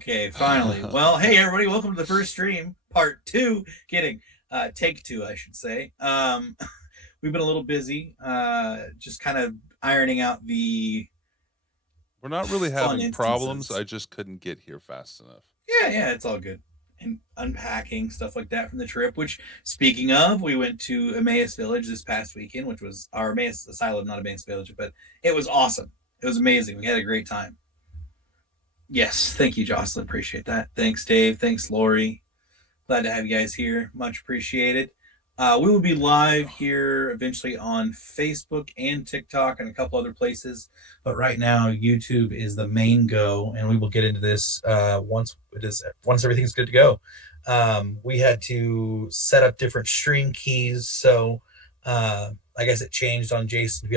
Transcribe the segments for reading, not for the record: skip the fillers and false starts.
Okay, finally. Well, hey everybody, welcome to the first stream, part two. Kidding, take two, I should say. We've been a little busy, just kind of ironing out the We're not really fun having problems. instances. I just couldn't get here fast enough. Yeah, it's all good. And unpacking stuff like that from the trip. Which, speaking of, we went to Emmaus Village this past weekend, which was our Emmaus Asylum, not Emmaus Village, but it was awesome. It was amazing. We had a great time. Yes, thank you, Jocelyn. Appreciate that. Thanks, Dave. Thanks, Lori. Glad to have you guys here. Much appreciated. We will be live here eventually on Facebook and TikTok and a couple other places. But right now, YouTube is the main go, and we will get into this once everything's good to go. We had to set up different stream keys, so I guess it changed on Jason to be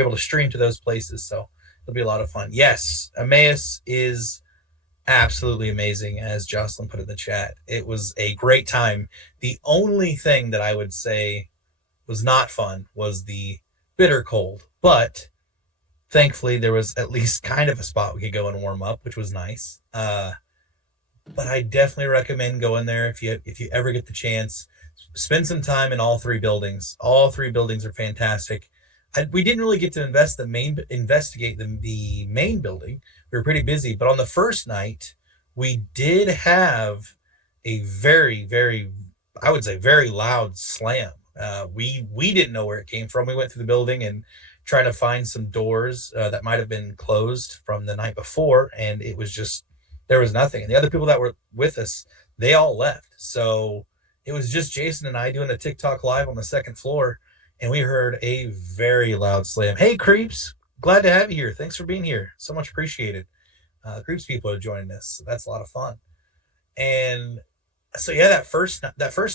able to stream to those places. So it'll be a lot of fun. Yes, Emmaus is absolutely amazing, as Jocelyn put in the chat. It was a great time. The only thing that I would say was not fun was the bitter cold, but thankfully there was at least kind of a spot we could go and warm up, which was nice. But I definitely recommend going there if you ever get the chance. Spend some time in all three buildings. All three buildings are fantastic. We didn't really get to investigate the main building. We were pretty busy, but on the first night, we did have a very, very, I would say, very loud slam. We didn't know where it came from. We went through the building and trying to find some doors that might have been closed from the night before, and it was just there was nothing. And the other people that were with us, they all left. So it was just Jason and I doing a TikTok live on the second floor, and we heard a very loud slam. Hey, Creeps, glad to have you here. Thanks for being here. So much appreciated. Creeps people are joining us. So that's a lot of fun. And so yeah, that first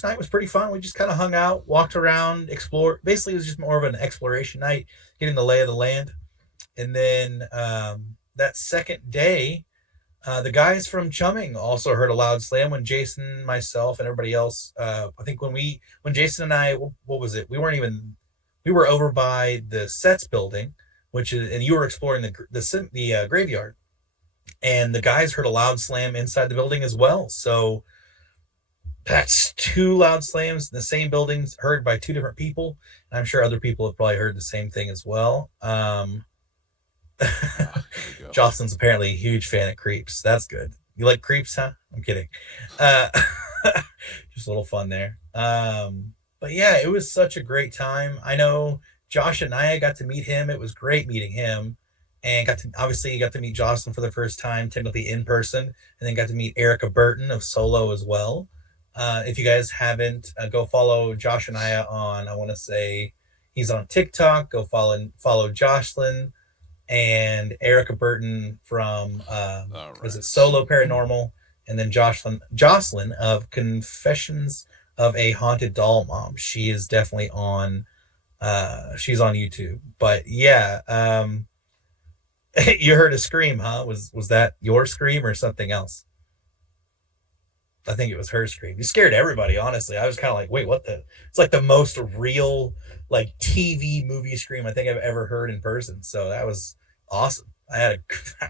night was pretty fun. We just kind of hung out, walked around, explored. Basically, it was just more of an exploration night, getting the lay of the land. And then that second day, the guys from Chumming also heard a loud slam when Jason, myself, and everybody else. I think when Jason and I, what was it? We were over by the sets building, which is, and you were exploring the graveyard, and the guys heard a loud slam inside the building as well. So that's two loud slams in the same buildings heard by two different people. And I'm sure other people have probably heard the same thing as well. Jocelyn's apparently a huge fan of Creeps. That's good. You like Creeps, huh? I'm kidding. Just a little fun there. But yeah, it was such a great time. I know Josh and I got to meet him. It was great meeting him. And got to meet Jocelyn for the first time, technically in person, and then got to meet Erica Burton of Solo as well. If you guys haven't, go follow Josh and I on, I want to say he's on TikTok. Go follow Jocelyn and Erica Burton from was it Solo Paranormal, and then Jocelyn of Confessions of a Haunted Doll Mom. She is definitely on she's on YouTube. But yeah, you heard a scream, huh? Was that your scream or something else? I think it was her scream. You scared everybody, honestly. I was kind of like, wait, what the? It's like the most real, like TV movie scream I think I've ever heard in person. So that was awesome. That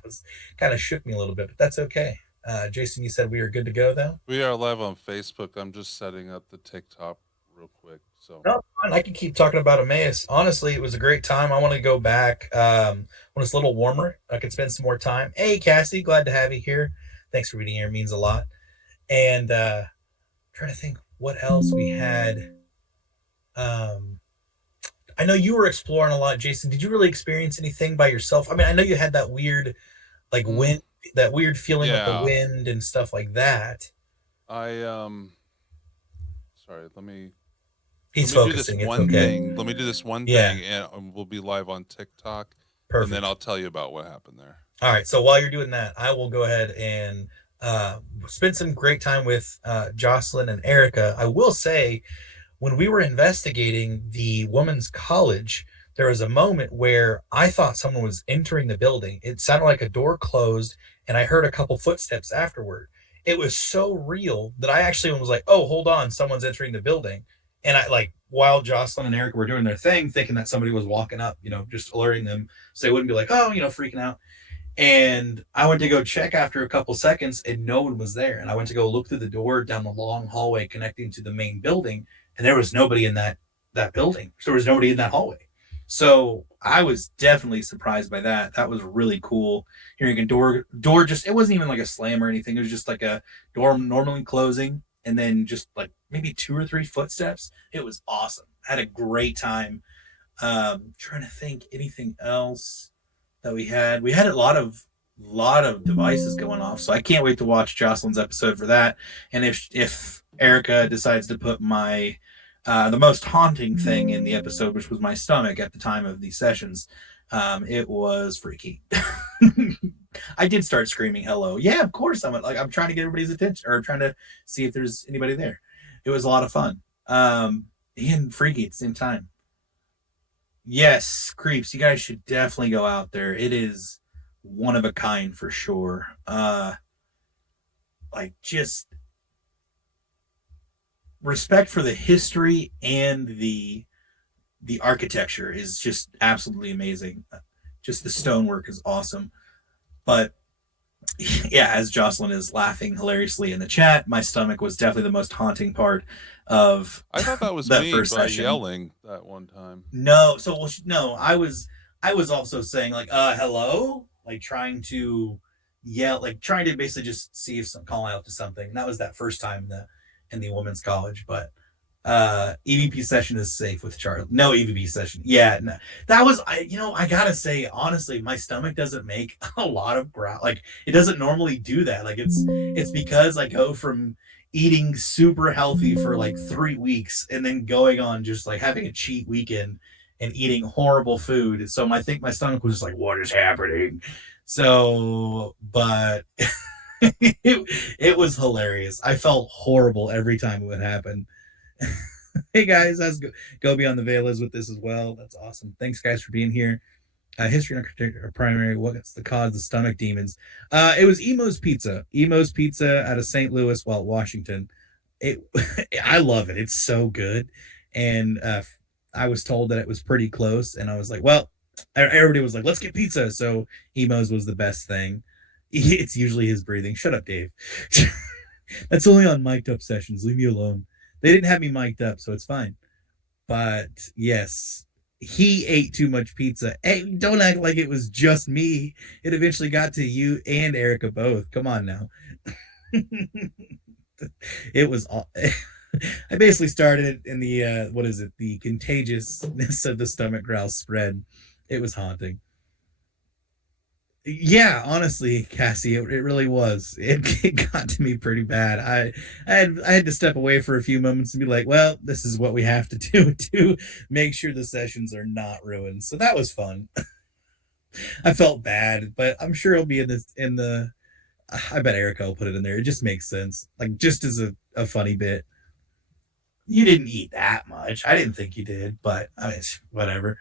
was kind of shook me a little bit, but that's okay. Jason, you said we are good to go, though? We are live on Facebook. I'm just setting up the TikTok real quick. So no, I can keep talking about Emmaus. Honestly, it was a great time. I want to go back when it's a little warmer. I could spend some more time. Hey, Cassie, glad to have you here. Thanks for being here. It means a lot. And trying to think what else we had. I know you were exploring a lot, Jason. Did you really experience anything by yourself? I mean, I know you had that weird, like wind, that weird feeling of the wind and stuff like that. Sorry, let me do this one thing. Let me do this one thing, and we'll be live on TikTok. Perfect. And then I'll tell you about what happened there. All right. So while you're doing that, I will go ahead and spend some great time with Jocelyn and Erica. I will say, when we were investigating the women's college, there was a moment where I thought someone was entering the building. It sounded like a door closed, and I heard a couple footsteps afterward. It was so real that I actually was like, oh, hold on, someone's entering the building. And I, like, while Jocelyn and Erica were doing their thing, thinking that somebody was walking up, just alerting them so they wouldn't be like, oh, freaking out. And I went to go check after a couple seconds, and no one was there. And I went to go look through the door down the long hallway connecting to the main building, and there was nobody in that building. There was nobody in that hallway. So I was definitely surprised by that. That was really cool. Hearing a door just, it wasn't even like a slam or anything. It was just like a door normally closing, and then just like maybe 2 or 3 footsteps. It was awesome. I had a great time. Trying to think anything else that we had. We had a lot of devices going off, so I can't wait to watch Jocelyn's episode for that. And if Erica decides to put my the most haunting thing in the episode, which was my stomach at the time of these sessions, it was freaky. I did start screaming hello. Yeah, of course. I'm trying to get everybody's attention, or trying to see if there's anybody there. It was a lot of fun. And freaky at the same time. Yes, creeps. You guys should definitely go out there. It is one of a kind for sure. Like, just respect for the history, and the architecture is just absolutely amazing. Just the stonework is awesome. But yeah, as Jocelyn is laughing hilariously in the chat, my stomach was definitely the most haunting part of I thought that was that me first by session. yelling that one time. No, so well, no, I was also saying like hello, like trying to yell, like trying to basically just see if some call out to something. And that was that first time in the women's college, but EVP session is safe with Charlie. No EVP session. Yeah, no. That was I gotta say honestly, my stomach doesn't make a lot of growl. Like it doesn't normally do that. Like it's because I go from eating super healthy for like 3 weeks, and then going on just like having a cheat weekend and eating horrible food. So I think my stomach was just like, what is happening? So, but it was hilarious. I felt horrible every time it would happen. Hey guys, how's go beyond the veil is with this as well. That's awesome. Thanks guys for being here. History and architecture are primary. What's the cause of stomach demons? It was Emo's Pizza. Emo's Pizza out of St. Louis, well, Washington. It, I love it. It's so good. And I was told that it was pretty close, and I was like, well, everybody was like, let's get pizza. So Emo's was the best thing. It's usually his breathing. Shut up, Dave. That's only on mic'd up sessions. Leave me alone. They didn't have me mic'd up, so it's fine. But yes, he ate too much pizza. Hey, don't act like it was just me. It eventually got to you and Erica both. Come on now. It was all. I basically started in the what is it? The contagiousness of the stomach growl spread. It was haunting. Yeah, honestly, Cassie, it really was. It got to me pretty bad. I had to step away for a few moments and be like, well, this is what we have to do to make sure the sessions are not ruined. So that was fun. I felt bad, but I'm sure it'll be in the I bet Erica will put it in there. It just makes sense. Like just as a funny bit. You didn't eat that much. I didn't think you did, but I mean, whatever.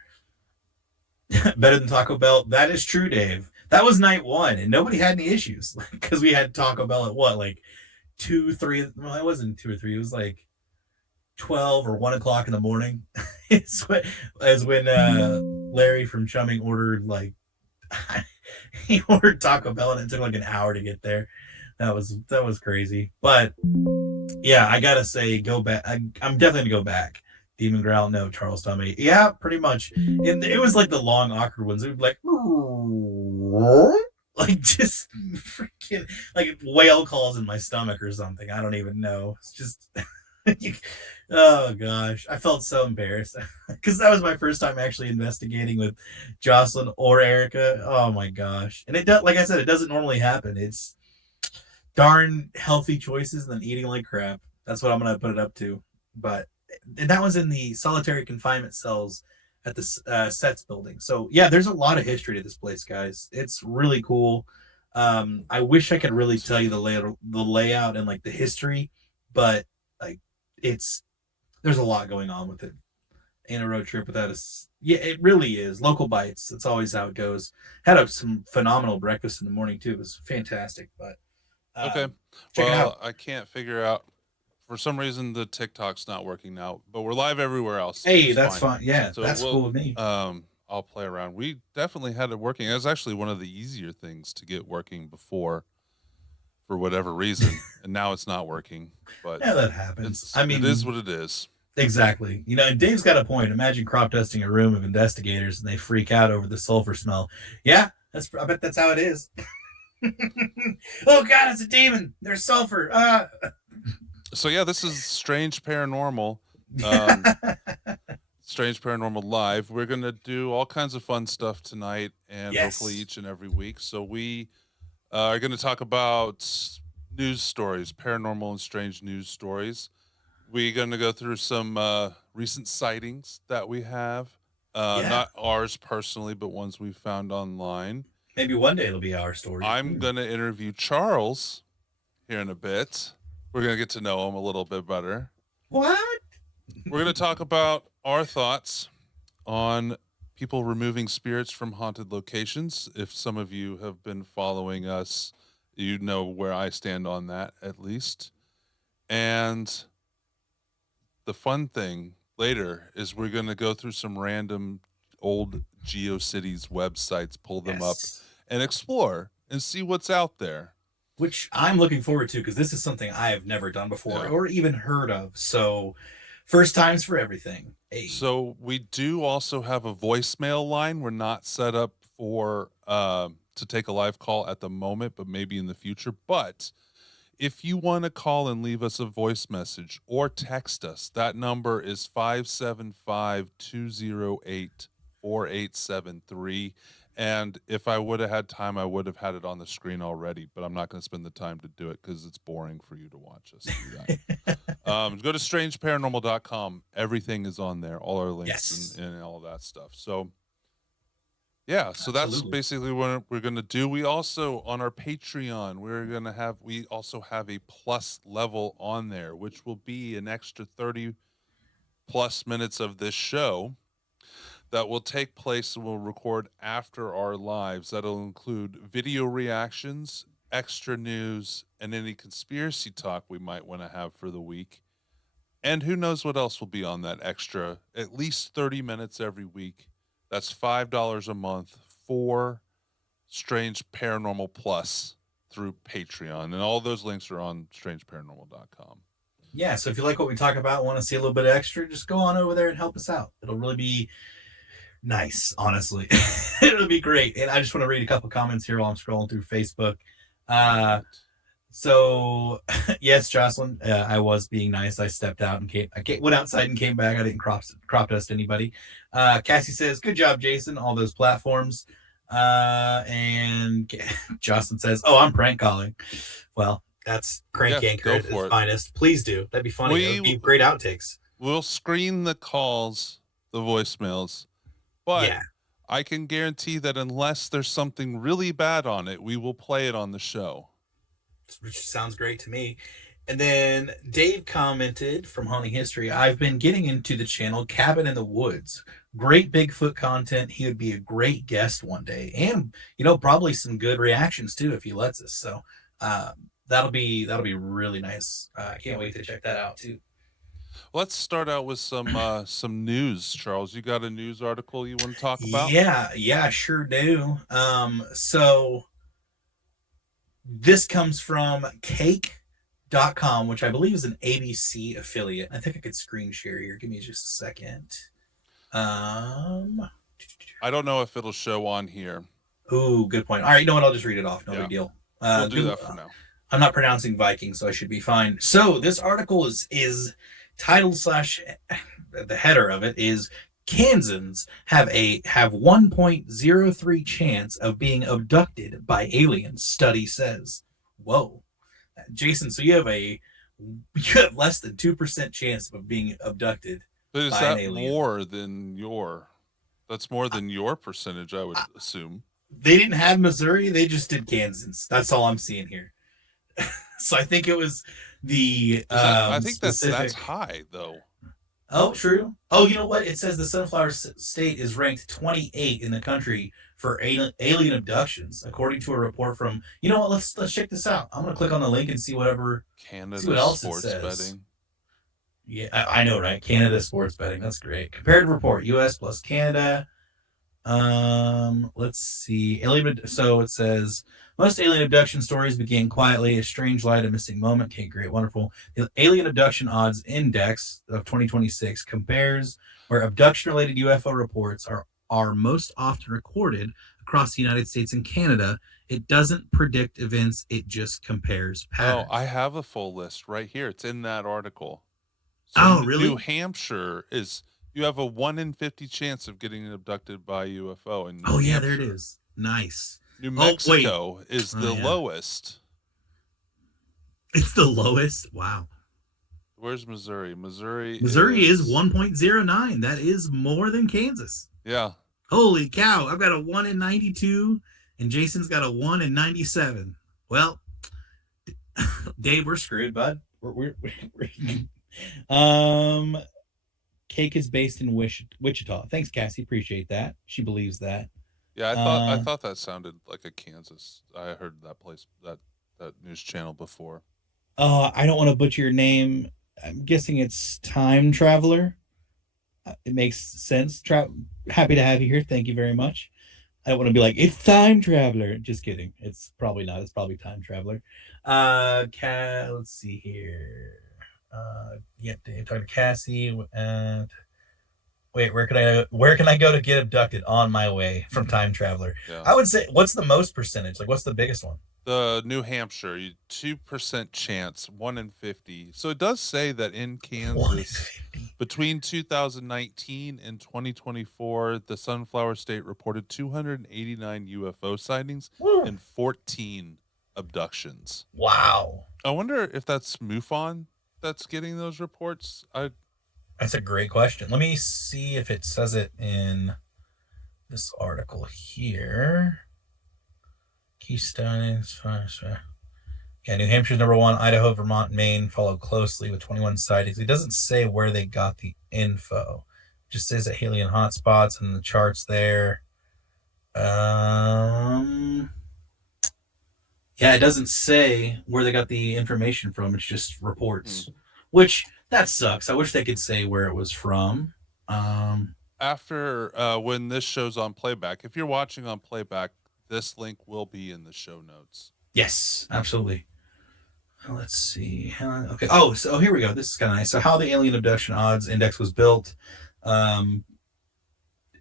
Better than Taco Bell. That is true, Dave. That was night one, and nobody had any issues because we had Taco Bell at what, like 2, 3. Well, it wasn't 2 or 3. It was like 12 or 1 o'clock in the morning. It's when Larry from Chumming ordered like he ordered Taco Bell, and it took like an hour to get there. That was crazy, but yeah, I gotta say, go back. I'm definitely gonna go back. Demon Growl, no. Charles Tommy, yeah, pretty much. And it was like the long, awkward ones. It would be like just freaking like whale calls in my stomach or something. I don't even know. It's just, oh gosh, I felt so embarrassed because that was my first time actually investigating with Jocelyn or Erica. Oh my gosh, and it does. Like I said, it doesn't normally happen. It's darn healthy choices than eating like crap. That's what I'm gonna put it up to. But and that was in the solitary confinement cells at the sets building. So yeah, there's a lot of history to this place, guys. It's really cool. I wish I could really tell you the layout and like the history, but like it's there's a lot going on with it. In a road trip without us. Yeah, it really is. Local bites. That's always how it goes. Had some phenomenal breakfast in the morning too. It was fantastic. But Okay. check it out. Well, I can't figure out. For some reason, the TikTok's not working now, but we're live everywhere else, which Hey, is that's fine. fine. Yeah, So that's cool with me. I'll I'll play around. We definitely had it working. It was actually one of the easier things to get working before, for whatever reason, and now it's not working. But Yeah, that happens. I it is mean, what it is. exactly. And Dave's got a point. Imagine crop dusting a room of investigators and they freak out over the sulfur smell. Yeah, I bet that's how it is. Oh God, it's a demon. There's sulfur. So yeah, this is Strange Paranormal. Um, Strange Paranormal Live. We're gonna do all kinds of fun stuff tonight, and hopefully Yes. each and every week. So we are going to talk about news stories, paranormal and strange news stories. We're going to go through some recent sightings that we have, Yeah. not ours personally, but ones we found online. Maybe one day it'll be our story. I'm going to interview Charles here in a bit. We're going to get to know him a little bit better. What? We're going to talk about our thoughts on people removing spirits from haunted locations. If some of you have been following us, you know where I stand on that, at least. And the fun thing later is we're going to go through some random old GeoCities websites, pull them up, and explore and see what's out there. Which I'm looking forward to, because this is something I have never done before or even heard of. So first times for everything. Hey. So we do also have a voicemail line. We're not set up for to take a live call at the moment, but maybe in the future. But if you want to call and leave us a voice message or text us, that number is 575-208-4873. And if I would have had time, I would have had it on the screen already, but I'm not going to spend the time to do it because it's boring for you to watch us do that. Go to strangeparanormal.com. Everything is on there, all our links and all of that stuff. So, yeah, so that's basically what we're going to do. We also, on our Patreon, we also have a plus level on there, which will be an extra 30 plus minutes of this show that will take place and we'll record after our lives. That'll include video reactions, extra news, and any conspiracy talk we might want to have for the week. And who knows what else will be on that extra, at least 30 minutes every week. That's $5 a month for Strange Paranormal Plus through Patreon. And all those links are on strangeparanormal.com. Yeah, so if you like what we talk about, want to see a little bit extra, just go on over there and help us out. It'll really be nice, honestly. It'll be great. And I just want to read a couple comments here while I'm scrolling through Facebook. So yes, Jocelyn, I was being nice. I stepped out and went outside and came back. I didn't crop dust anybody. Cassie says, good job, Jason, all those platforms. And Jocelyn says, oh, I'm prank calling. Well, that's crank anchor at its finest. Please do. That'd be funny. That'd be great outtakes. We'll screen the calls, the voicemails. But I can guarantee that unless there's something really bad on it, we will play it on the show. Which sounds great to me. And then Dave commented from Haunting History, I've been getting into the channel Cabin in the Woods. Great Bigfoot content. He would be a great guest one day. And, probably some good reactions too if he lets us. So that'll be really nice. I can't wait to check that out too. Let's start out with some news, Charles. You got a news article you want to talk about? Yeah, sure do. So this comes from cake.com, which I believe is an ABC affiliate. I think I could screen share here. Give me just a second. I don't know if it'll show on here. Ooh, good point. All right, you know what? I'll just read it off. No big deal. We'll do that for now. I'm not pronouncing Viking, so I should be fine. So this article is titled / the header of it is Kansans have 1.03 chance of being abducted by aliens, study says. Whoa. Jason, so you have less than 2% chance of being abducted but is by that an alien. That's more than your percentage, I would assume. They didn't have Missouri, they just did Kansas. That's all I'm seeing here. So I think it was the I think that's high though. Oh, true. Oh, you know what? It says the Sunflower State is ranked 28 in the country for alien abductions, according to a report from. You know what? Let's check this out. I'm gonna click on the link and see whatever. Canada see what else sports it says. betting. Yeah, I know, right? Canada sports betting. That's great. Comparative report: U.S. plus Canada. Let's see. So it says most alien abduction stories begin quietly, a strange light, a missing moment. Okay, great, wonderful. The Alien Abduction Odds Index of 2026 compares where abduction-related UFO reports are most often recorded across the United States and Canada. It doesn't predict events; it just compares Oh, patterns. I have a full list right here. It's in that article. So Oh, New really? Hampshire is you have a 1 in 50 chance of getting abducted by a UFO in New Oh, yeah, there it Hampshire. is. Nice. New Oh, wait. Mexico is Oh, the yeah. lowest. It's the lowest. Wow. Where's Missouri? Missouri Missouri is is 1.09. That is more than Kansas. yeah. Holy cow. I've got a 1 in 92, and Jason's got a 1 in 97. Well, Dave, we're screwed, bud. um, Cake is based in Wichita. Thanks, Cassie. Appreciate that. She believes that. Yeah, I Uh, thought that sounded like a Kansas. I heard that place that news channel before. I don't want to butcher your name. I'm guessing it's Time Traveler. It makes sense. Happy to have you here. Thank you very much. I don't want to be like, it's Time Traveler. Just kidding. It's probably not. It's probably Time Traveler. Let's see here. Yeah, talking to Cassie. Wait, where can I go to get abducted on my way from Time Traveler? Yeah. I would say, what's the most percentage? Like, what's the biggest one? The New Hampshire, 2% chance, 1 in 50. So it does say that in Kansas, between 2019 and 2024, the Sunflower State reported 289 UFO sightings and 14 abductions. Wow. I wonder if that's MUFON that's getting those reports. That's a great question. Let me see if it says it in this article here. Keystone is fine. Yeah, New Hampshire's number one. Idaho, Vermont, Maine follow closely with 21 sightings. It doesn't say where they got the info. It just says that alien hotspots and the charts there. Yeah, it doesn't say where they got the information from. It's just reports, which that sucks. I wish they could say where it was from. After when this show's on playback, if you're watching on playback, this link will be in the show notes. Yes, absolutely. Let's see. Okay. Oh, so here we go. This is kind of nice. So, how the Alien Abduction Odds Index was built.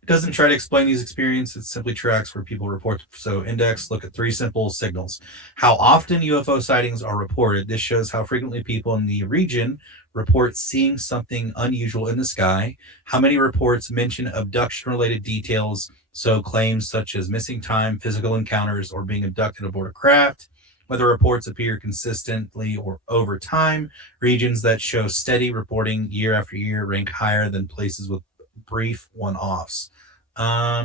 It doesn't try to explain these experiences. It simply tracks where people report. So, index look at three simple signals: how often UFO sightings are reported. This shows how frequently people in the region report seeing something unusual in the sky. How many reports mention abduction-related details? So, claims such as missing time, physical encounters, or being abducted aboard a craft. Whether reports appear consistently or over time. Regions that show steady reporting year after year rank higher than places with brief one-offs.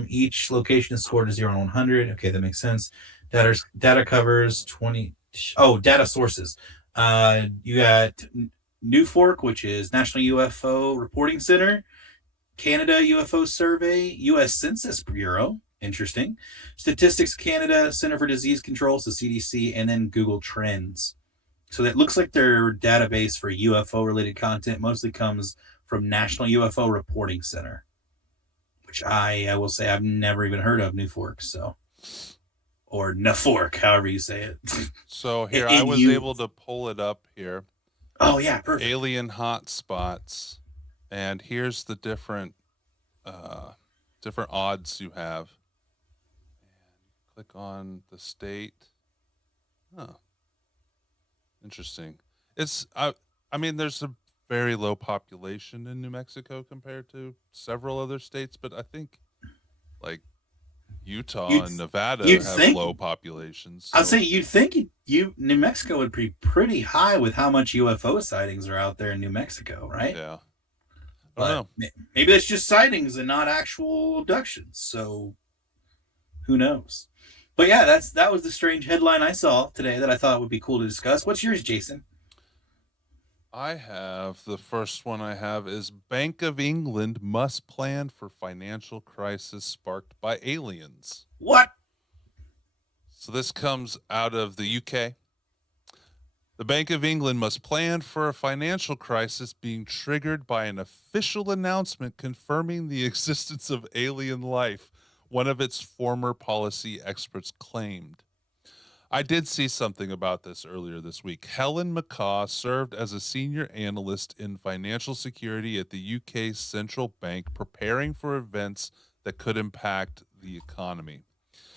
Each location is scored as 0 and 100. Okay, that makes sense. Data covers 20. Oh, data sources. You got New Fork, which is National UFO Reporting Center, Canada UFO Survey, U.S. Census Bureau. Interesting. Statistics Canada, Center for Disease Control, so CDC, and then Google Trends. So that looks like their database for UFO related content mostly comes from National UFO Reporting Center, which I will say I've never even heard of New Fork, so or Nafork, however you say it. So here I was able to pull it up here. Oh yeah, perfect. Alien hotspots, and here's the different odds you have. And click on the state. Oh, interesting. It's I mean, there's a very low population in New Mexico compared to several other states, but I think like Utah and Nevada have low populations. So. I'd say you'd think New Mexico would be pretty high with how much UFO sightings are out there in New Mexico, right? Yeah. I don't know. Maybe that's just sightings and not actual abductions. So who knows? But yeah, that was the strange headline I saw today that I thought would be cool to discuss. What's yours, Jason? I have the first one I have is Bank of England must plan for financial crisis sparked by aliens. What? So this comes out of the UK. The Bank of England must plan for a financial crisis being triggered by an official announcement confirming the existence of alien life. one of its former policy experts claimed. I did see something about this earlier this week. Helen McCaw served as a senior analyst in financial security at the UK's central bank, preparing for events that could impact the economy.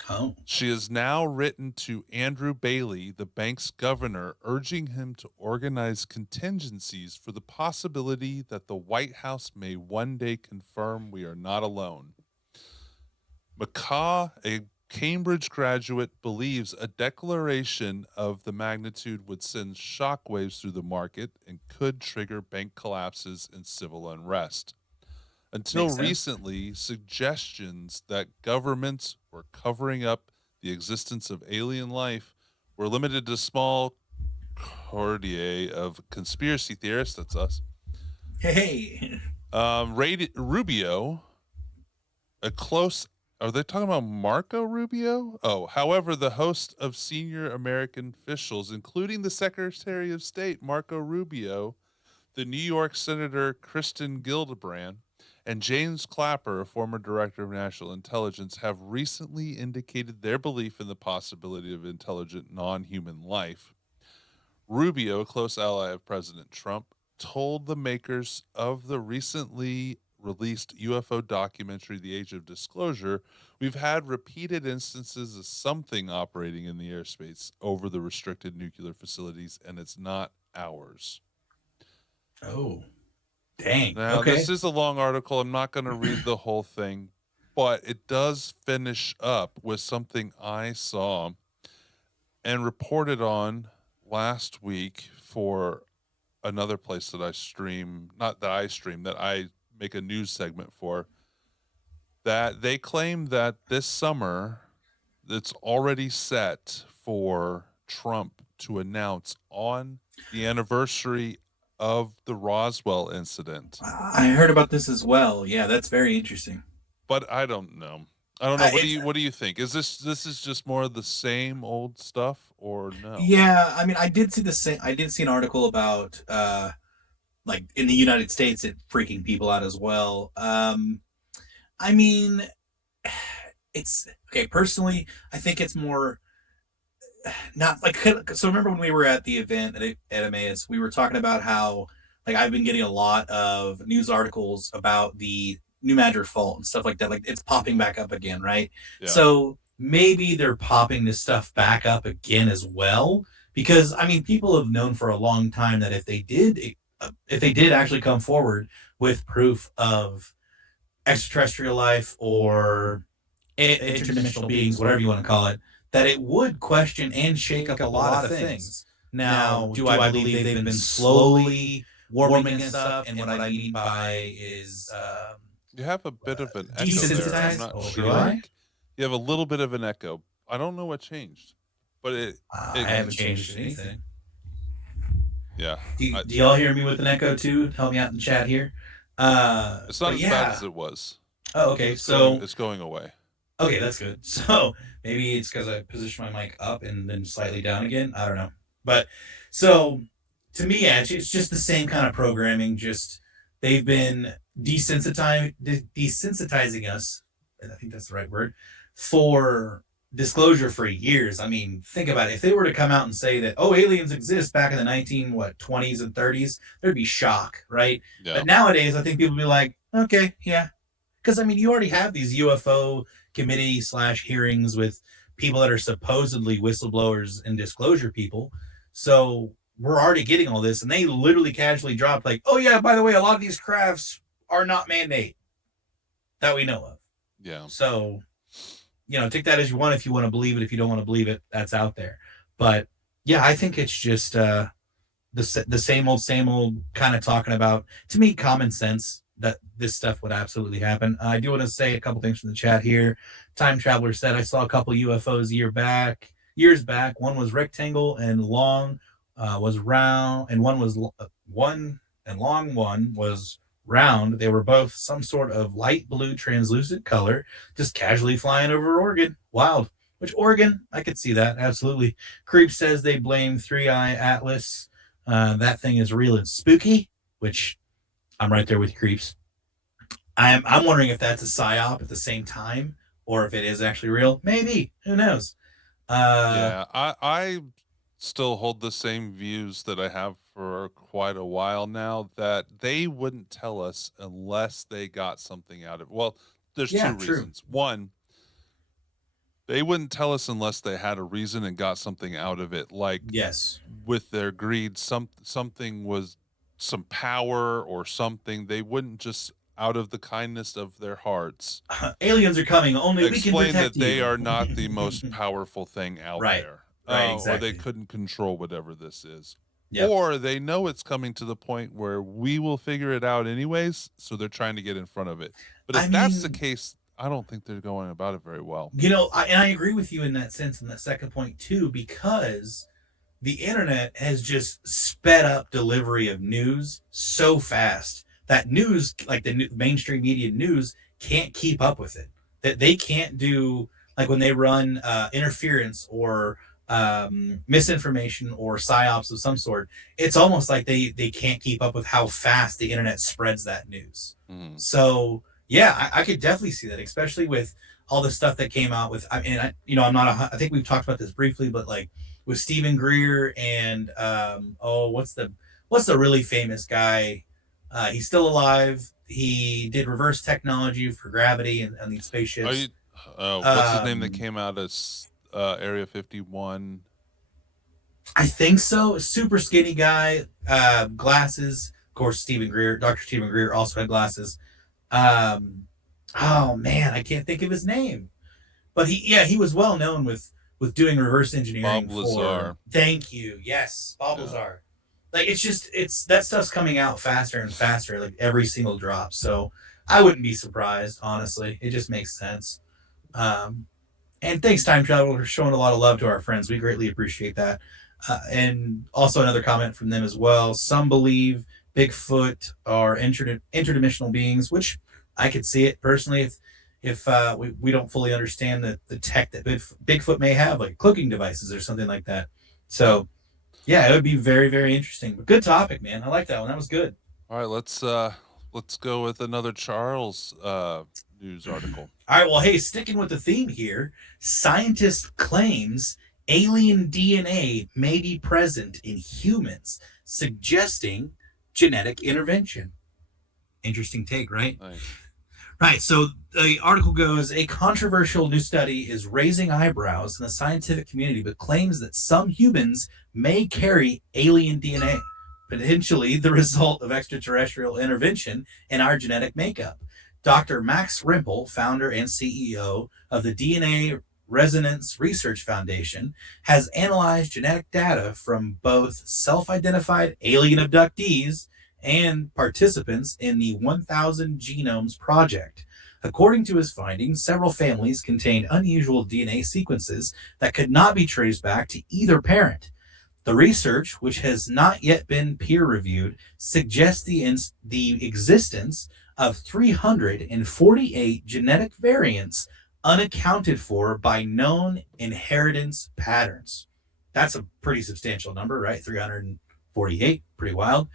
Oh, She has now written to Andrew Bailey, the bank's governor, urging him to organize contingencies for the possibility that the White House may one day confirm we are not alone. McCaw, a Cambridge graduate, believes a declaration of the magnitude would send shockwaves through the market and could trigger bank collapses and civil unrest. Until makes sense. recently, suggestions that governments were covering up the existence of alien life were limited to small coterie of conspiracy theorists. That's us. Hey, Rubio, a close. Are they talking about Marco Rubio? Oh, however, the host of senior American officials, including the Secretary of State, Marco Rubio, the New York Senator Kristen Gillibrand, and James Clapper, a former director of national intelligence, have recently indicated their belief in the possibility of intelligent non-human life. Rubio, a close ally of President Trump, told the makers of the recently released UFO documentary, The Age of Disclosure, we've had repeated instances of something operating in the airspace over the restricted nuclear facilities, and it's not ours. oh, dang. Now, Okay. this is a long article. I'm not going to read the whole thing, but it does finish up with something I saw and reported on last week for another place that I stream, not that I stream, that I make a news segment for, that they claim that this summer it's already set for Trump to announce on the anniversary of the Roswell incident. I heard about this as well. Yeah, that's very interesting. But I don't know. I don't know. It's, What do you think? Is this is just more of the same old stuff or no? yeah, I mean, I did see the same. I did see an article about like in the United States, it freaking people out as well. I mean, it's okay. Personally, I think it's more not like so. Remember when we were at the event at Emmaus, we were talking about how like I've been getting a lot of news articles about the New Madrid fault and stuff like that. Like it's popping back up again, right? Yeah. So maybe they're popping this stuff back up again as well, because I mean, people have known for a long time that if they did actually come forward with proof of extraterrestrial life or interdimensional beings, whatever you want to call it, that it would question and shake up a lot of things. Now, do I believe they've been slowly warming this up? And what I mean by is You have a bit of an echo there. I'm desensitized. not Oh, sure. do I? You have a little bit of an echo. I don't know what changed, but I haven't changed anything. Yeah. Do y'all hear me with an echo too? Help me out in the chat here. It's not as yeah. bad as it was. Oh, okay. It's going away. Okay, that's good. So maybe it's because I positioned my mic up and then slightly down again. I don't know. But so to me, yeah, it's just the same kind of programming. Just they've been desensitizing us, and I think that's the right word, for disclosure for years. I mean, think about it. If they were to come out and say that, oh, aliens exist back in the 20s and 30s, there'd be shock, right? Yeah. But nowadays, I think people would be like, okay, yeah. Because, I mean, you already have these UFO committee / hearings with people that are supposedly whistleblowers and disclosure people. So we're already getting all this. And they literally casually dropped like, oh, yeah, by the way, a lot of these crafts are not man-made that we know of. Yeah. So, you know, take that as you want if you want to believe it. If you don't want to believe it, that's out there. But, yeah, I think it's just the same old kind of talking about, to me, common sense that this stuff would absolutely happen. I do want to say a couple things from the chat here. Time Traveler said, I saw a couple UFOs years back. One was rectangle and long was round, and one was round. They were both some sort of light blue translucent color, just casually flying over Oregon. Wild. Which Oregon? I could see that. Absolutely. Creep says they blame 3-Eye Atlas. That thing is real and spooky, which I'm right there with Creeps. I'm wondering if that's a psyop at the same time, or if it is actually real. Maybe, who knows? Uh, Yeah, I still hold the same views that I have for quite a while now, that they wouldn't tell us unless they got something out of it. Well, there's yeah, two true. reasons. One, they wouldn't tell us unless they had a reason and got something out of it. Like Yes. with their greed, something was some power or something. They wouldn't just out of the kindness of their hearts Aliens are coming. Only we can explain protect that they you. are not the most powerful thing out Right. there, Right. or they Exactly. couldn't control whatever this is. Yep. Or they know it's coming to the point where we will figure it out anyways, so they're trying to get in front of it. But I if that's the mean, case, I don't think they're going about it very well. and I agree with you in that sense, in that second point too, because the internet has just sped up delivery of news so fast that news, like the mainstream media news, can't keep up with it. That they can't do, like when they run interference or misinformation or psyops of some sort. It's almost like they can't keep up with how fast the internet spreads that news. Mhm. So yeah, I could definitely see that, especially with all the stuff that came out with. I mean, I'm not. I think we've talked about this briefly, but like with Stephen Greer and what's the really famous guy? He's still alive. He did reverse technology for gravity and these Are you? spaceships. What's his name that Um, came out as Area 51? I think so. Super skinny guy, glasses. Of course, Dr. Stephen Greer also had glasses. Um, oh man, I can't think of his name. But he was well known with doing reverse engineering Bob for. Lazar. Thank you. Yes, Bob Yeah. Lazar. Like it's that stuff's coming out faster and faster, like every single drop. So I wouldn't be surprised, honestly. It just makes sense. Um, and thanks, Time Travel, for showing a lot of love to our friends. We greatly appreciate that. And also another comment from them as well. Some believe Bigfoot are interdimensional beings, which I could see it personally. If we don't fully understand the tech that Bigfoot may have, like cloaking devices or something like that. Yep. So yeah, it would be very, very interesting. But good topic, man. I like that one. That was good. All right, let's go with another Charles news article. All right. Well, hey, sticking with the theme here, scientist claims alien DNA may be present in humans, suggesting genetic intervention. Interesting take, right? Nice. Right. So the article goes, a controversial new study is raising eyebrows in the scientific community, but claims that some humans may carry alien DNA, potentially the result of extraterrestrial intervention in our genetic makeup. Dr. Max Rimple, founder and CEO of the DNA Resonance Research Foundation, has analyzed genetic data from both self identified alien abductees and participants in the 1,000 Genomes Project. According to his findings, several families contained unusual DNA sequences that could not be traced back to either parent. The research, which has not yet been peer reviewed, suggests the existence of 348 genetic variants unaccounted for by known inheritance patterns. That's a pretty substantial number, right? 348, pretty wild.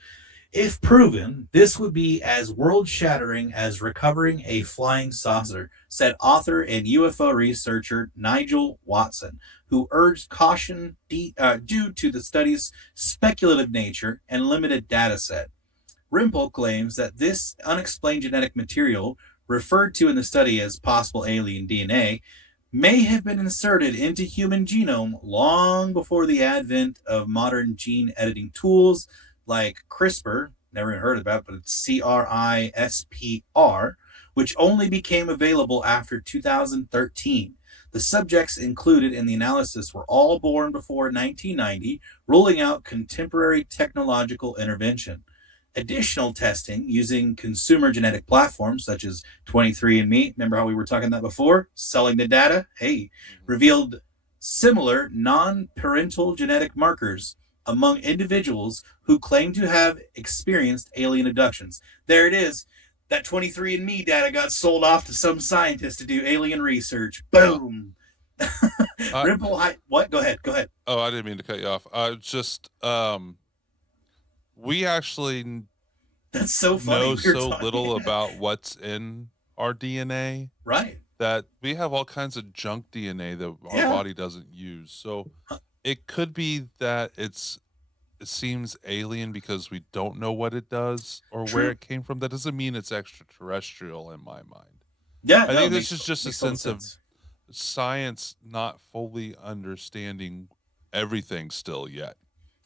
If proven, this would be as world shattering as recovering a flying saucer, said author and UFO researcher Nigel Watson, who urged caution due to the study's speculative nature and limited data set. Rimple claims that this unexplained genetic material, referred to in the study as possible alien DNA, may have been inserted into human genome long before the advent of modern gene editing tools like CRISPR, never even heard about it, but it's CRISPR, which only became available after 2013. The subjects included in the analysis were all born before 1990, ruling out contemporary technological intervention. Additional testing using consumer genetic platforms such as 23andMe, remember how we were talking that before, selling the data? Hey, revealed similar non parental genetic markers among individuals who claim to have experienced alien abductions. There it is. That 23andMe data got sold off to some scientist to do alien research. Boom. Rimple, what? Go ahead. Go ahead. Oh, I didn't mean to cut you off. Just we actually That's so funny. know We were so talking. little about what's in our DNA. Right. that we have all kinds of junk DNA that our Yeah, body doesn't use. So it could be that it seems alien because we don't know what it does or where true. it came from. That doesn't mean it's extraterrestrial in my mind. Yeah, I no, think it this makes is just a makes total sense of sense. science not fully understanding everything still yet,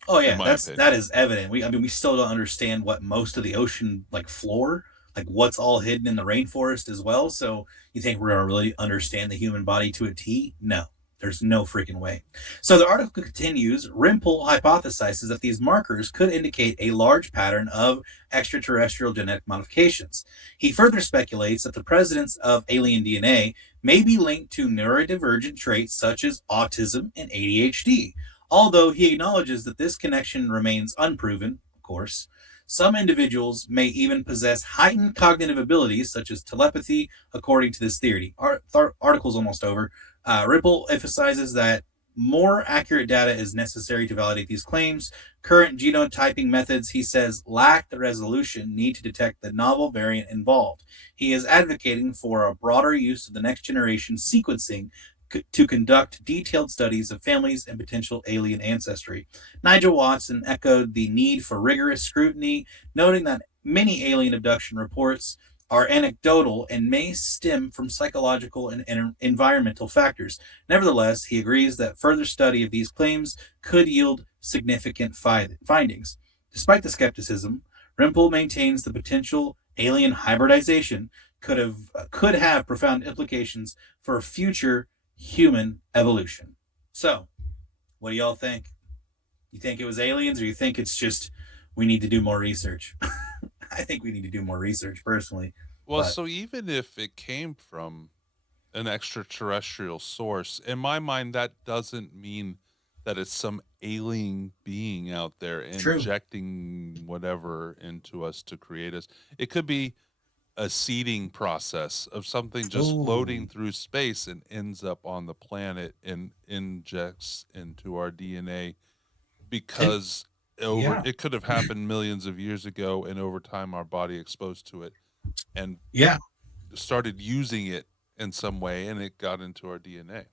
Oh in yeah, my that opinion. is evident. I mean, we still don't understand what most of the ocean like floor, like what's all hidden in the rainforest as well. So you think we're gonna really understand the human body to a T? No, there's no freaking way. So the article continues. Rimple hypothesizes that these markers could indicate a large pattern of extraterrestrial genetic modifications. He further speculates that the presence of alien DNA may be linked to neurodivergent traits such as autism and ADHD. Although he acknowledges that this connection remains unproven, of course, some individuals may even possess heightened cognitive abilities, such as telepathy, according to this theory. Article's almost over. Ripple emphasizes that more accurate data is necessary to validate these claims. Current genotyping methods, he says, lack the resolution needed to detect the novel variant involved. He is advocating for a broader use of the next generation sequencing to conduct detailed studies of families and potential alien ancestry. Nigel Watson echoed the need for rigorous scrutiny, noting that many alien abduction reports are anecdotal and may stem from psychological and environmental factors. Nevertheless, he agrees that further study of these claims could yield significant findings. Despite the skepticism, Rimple maintains the potential alien hybridization could have profound implications for future human evolution. So, what do y'all think? You think it was aliens, or you think it's just we need to do more research? I think we need to do more research personally, Well, but so even if it came from an extraterrestrial source, in my mind, that doesn't mean that it's some alien being out there true. injecting whatever into us to create us. It could be a seeding process of something just floating Oh, through space and ends up on the planet and injects into our DNA and because over yeah, it could have happened millions of years ago, and over time our body exposed to it and yeah. started using it in some way, and it got into our DNA.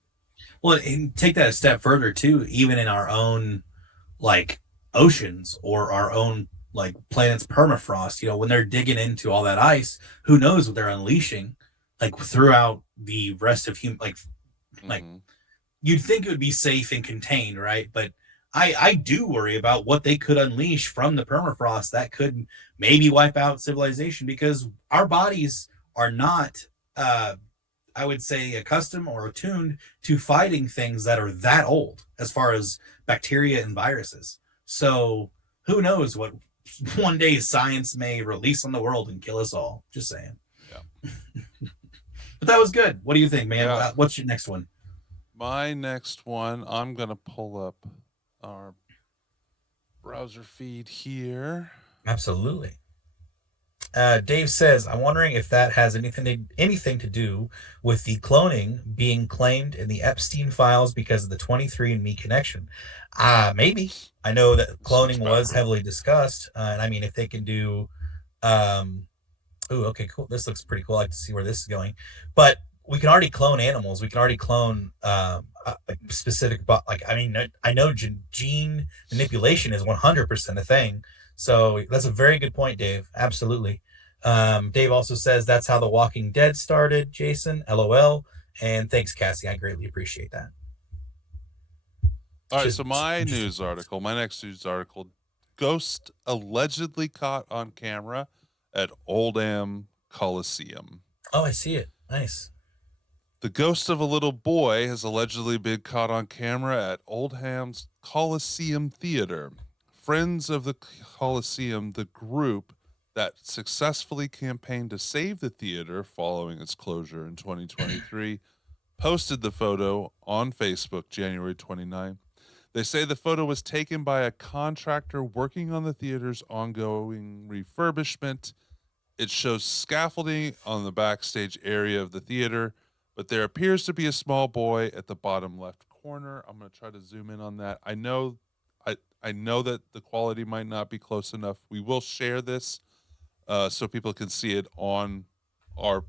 Well, and take that a step further too. Even in our own like oceans or our own like planet's permafrost, when they're digging into all that ice, who knows what they're unleashing like throughout the rest of human like Hmm. you'd think it would be safe and contained, right? But I do worry about what they could unleash from the permafrost that could maybe wipe out civilization because our bodies are not, I would say, accustomed or attuned to fighting things that are that old as far as bacteria and viruses. So who knows what one day science may release on the world and kill us all. Just saying. Yeah. But that was good. What do you think, man? Yeah. What's your next one? My next one, I'm going to pull up our browser feed here. Absolutely. Dave says, "I'm wondering if that has anything to do with the cloning being claimed in the Epstein files because of the 23andMe connection. Maybe. I know that Switch cloning back was over. heavily discussed, and I mean, if they can do, um, ooh, okay, cool. This looks pretty cool. I like to see where this is going. But we can already clone animals. We can already clone like specific, like I mean, I know gene manipulation is 100% a thing. So that's a very good point, Dave. Absolutely. Dave also says that's how The Walking Dead started. Jason, LOL, and thanks, Cassie. I greatly appreciate that. All right, Just so my interesting news points. article, my next news article, ghost allegedly caught on camera at Oldham Coliseum. Oh, I see it. Nice. The ghost of a little boy has allegedly been caught on camera at Oldham's Coliseum Theater. Friends of the Coliseum, the group that successfully campaigned to save the theater following its closure in 2023, posted the photo on Facebook January 29. They say the photo was taken by a contractor working on the theater's ongoing refurbishment. It shows scaffolding on the backstage area of the theater, but there appears to be a small boy at the bottom left corner. I'm going to try to zoom in on that. I know that the quality might not be close enough. We will share this so people can see it on our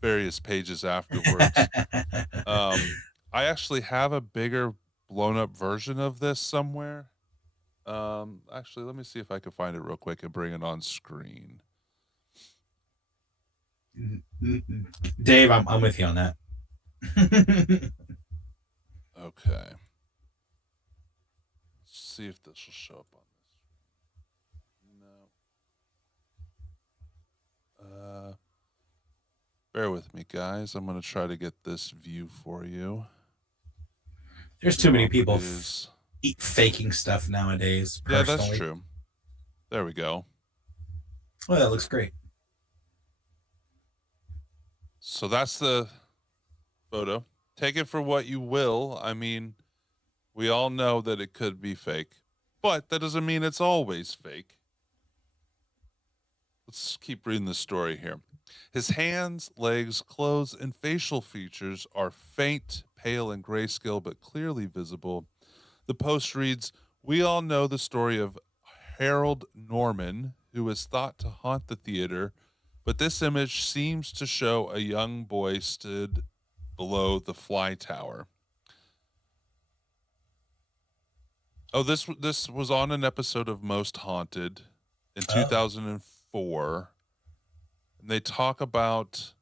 various pages afterwards. I actually have a bigger blown up version of this somewhere. Actually, let me see if I can find it real quick and bring it on screen. Dave, I'm with you on that. Okay. Let's see if this will show up on this. No. Bear with me, guys. I'm going to try to get this view for you. There's too many people faking stuff nowadays. Yeah, that's true. There we go. Well, that looks great. So that's the photo. Take it for what you will. I mean, we all know that it could be fake, but that doesn't mean it's always fake. Let's keep reading the story here. His hands, legs, clothes, and facial features are faint, pale, and grayscale, but clearly visible. The post reads, "We all know the story of Harold Norman, who is thought to haunt the theater, but this image seems to show a young boy stood below the fly tower." Oh, this was on an episode of Most Haunted in 2004. And they talk about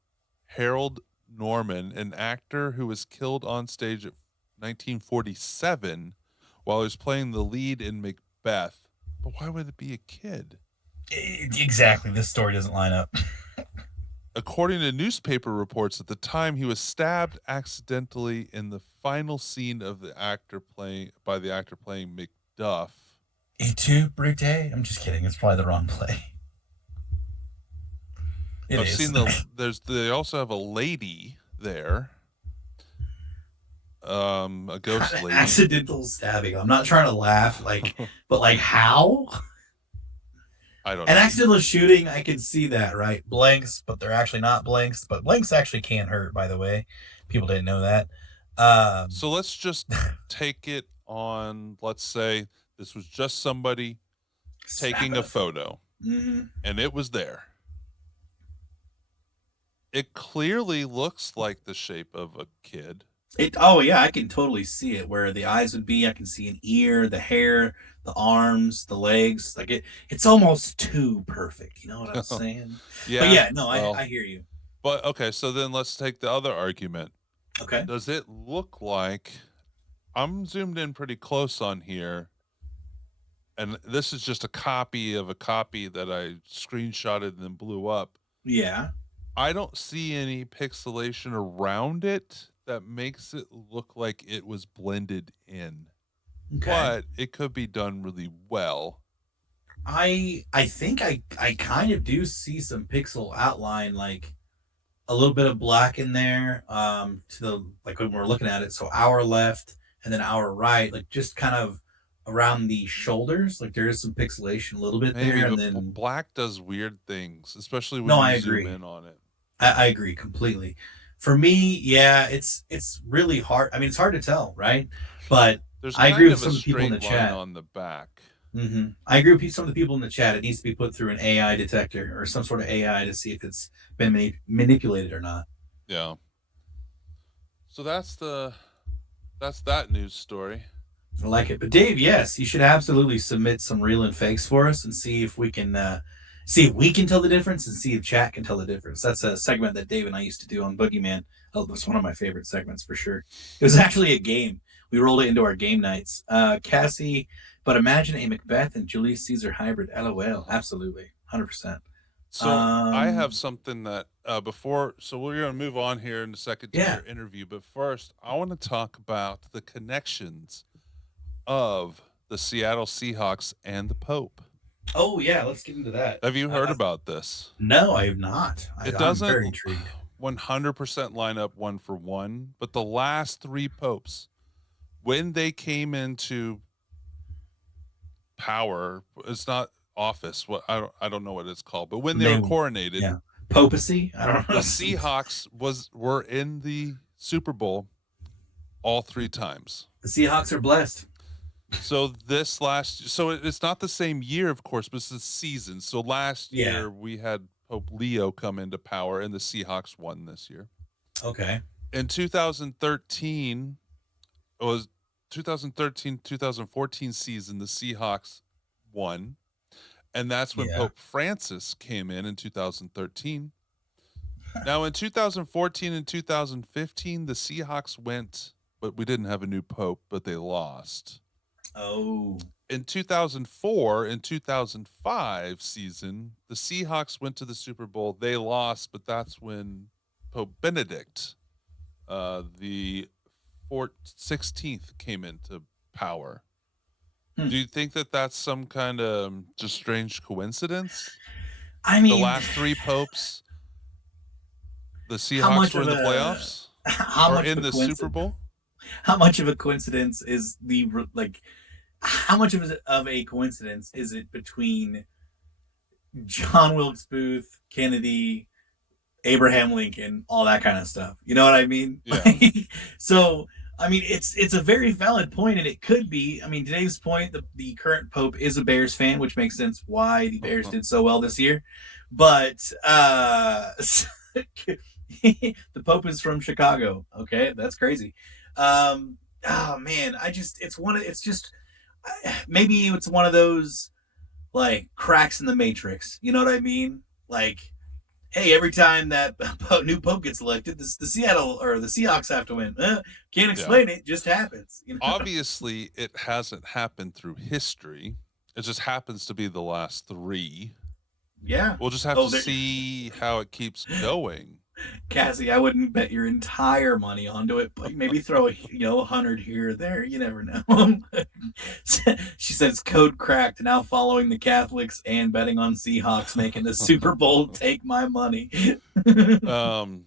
Harold Norman, an actor who was killed on stage at 1947 while he was playing the lead in Macbeth. But why would it be a kid? Exactly. This story doesn't line up. According to newspaper reports, at the time he was stabbed accidentally in the final scene of the actor playing Macduff. Et tu, Brute? I'm just kidding. It's probably the wrong play. I've seen they also have a lady there. A ghost lady. Accidental stabbing. I'm not trying to laugh, but how? I don't know. An accidental shooting, I can see that, right? Blanks, but they're actually not blanks. But blanks actually can hurt, by the way. People didn't know that. So let's just take it on, let's say this was just somebody taking a photo. Mm-hmm. And it was there. It clearly looks like the shape of a kid. Oh yeah, I can totally see it where the eyes would be. I can see an ear, the hair, the arms, the legs. It's almost too perfect. You know what I'm saying? Yeah. But yeah, no, I hear you. But okay, so then let's take the other argument. Okay. Does it look like, I'm zoomed in pretty close on here, and this is just a copy of a copy that I screenshotted and then blew up. Yeah. I don't see any pixelation around it that makes it look like it was blended in. Okay. But it could be done really well. I think I kind of do see some pixel outline, like a little bit of black in there, to the, like when we're looking at it. So our left and then our right, like just kind of around the shoulders, like there is some pixelation a little bit there. And then black does weird things, especially when you zoom in on it. I agree completely. For me, yeah, it's really hard. I mean, it's hard to tell, right? But I agree with some of the people in the chat on the back. Mm-hmm. I agree with some of the people in the chat. It needs to be put through an AI detector or some sort of AI to see if it's been manipulated or not. Yeah. So that's that news story. I like it. But Dave, yes, you should absolutely submit some real and fakes for us and see if we can tell the difference and see if chat can tell the difference. That's a segment that Dave and I used to do on Boogeyman. Oh, that's one of my favorite segments for sure. It was actually a game. We rolled it into our game nights. Cassie, but imagine a Macbeth and Julius Caesar hybrid. LOL. Absolutely. 100%. So I have something that so we're going to move on here in a second to your interview. But first, I want to talk about the connections of the Seattle Seahawks and the Pope. Oh, yeah. Let's get into that. Have you heard about this? No, I have not. It doesn't 100% line up one for one, but the last three popes, when they came into power, it's not office. What I don't know what it's called, but when they were coronated, papacy. I don't know. The Seahawks were in the Super Bowl all three times. The Seahawks are blessed. So it's not the same year, of course, but it's the season. So last year we had Pope Leo come into power, and the Seahawks won this year. Okay. In 2013, it was 2013-2014 season, the Seahawks won, and that's when Yeah. Pope Francis came in 2013. Now, in 2014 and 2015, the Seahawks went, but we didn't have a new pope, but they lost. Oh. In 2004 and 2005 season, the Seahawks went to the Super Bowl. They lost, but that's when Pope Benedict, the 16th, came into power. Hmm. Do you think that that's some kind of just strange coincidence? I The mean, last three popes, the how Seahawks much were of in the a playoffs how or much of in a the Super coincidence? Bowl. How much of a coincidence is the like? How much of a coincidence is it between John Wilkes Booth, Kennedy, Abraham Lincoln, all that kind of stuff? You know what I mean? Yeah. So I mean, it's a very valid point, and it could be. I mean, today's point, the current pope is a Bears fan, which makes sense why the Bears did so well this year. But the pope is from Chicago. Okay, that's crazy. Oh man, it's just maybe it's one of those like cracks in the matrix. You know what I mean? Like, hey, every time that new pope gets elected, the Seattle or the Seahawks have to win. Can't explain it; just happens. You know? Obviously, it hasn't happened through history. It just happens to be the last three. Yeah. We'll just have to see how it keeps going. Cassie, I wouldn't bet your entire money onto it, but maybe throw 100 here or there. You never know. She says code cracked. Now following the Catholics and betting on Seahawks making the Super Bowl. Take my money. This awesome.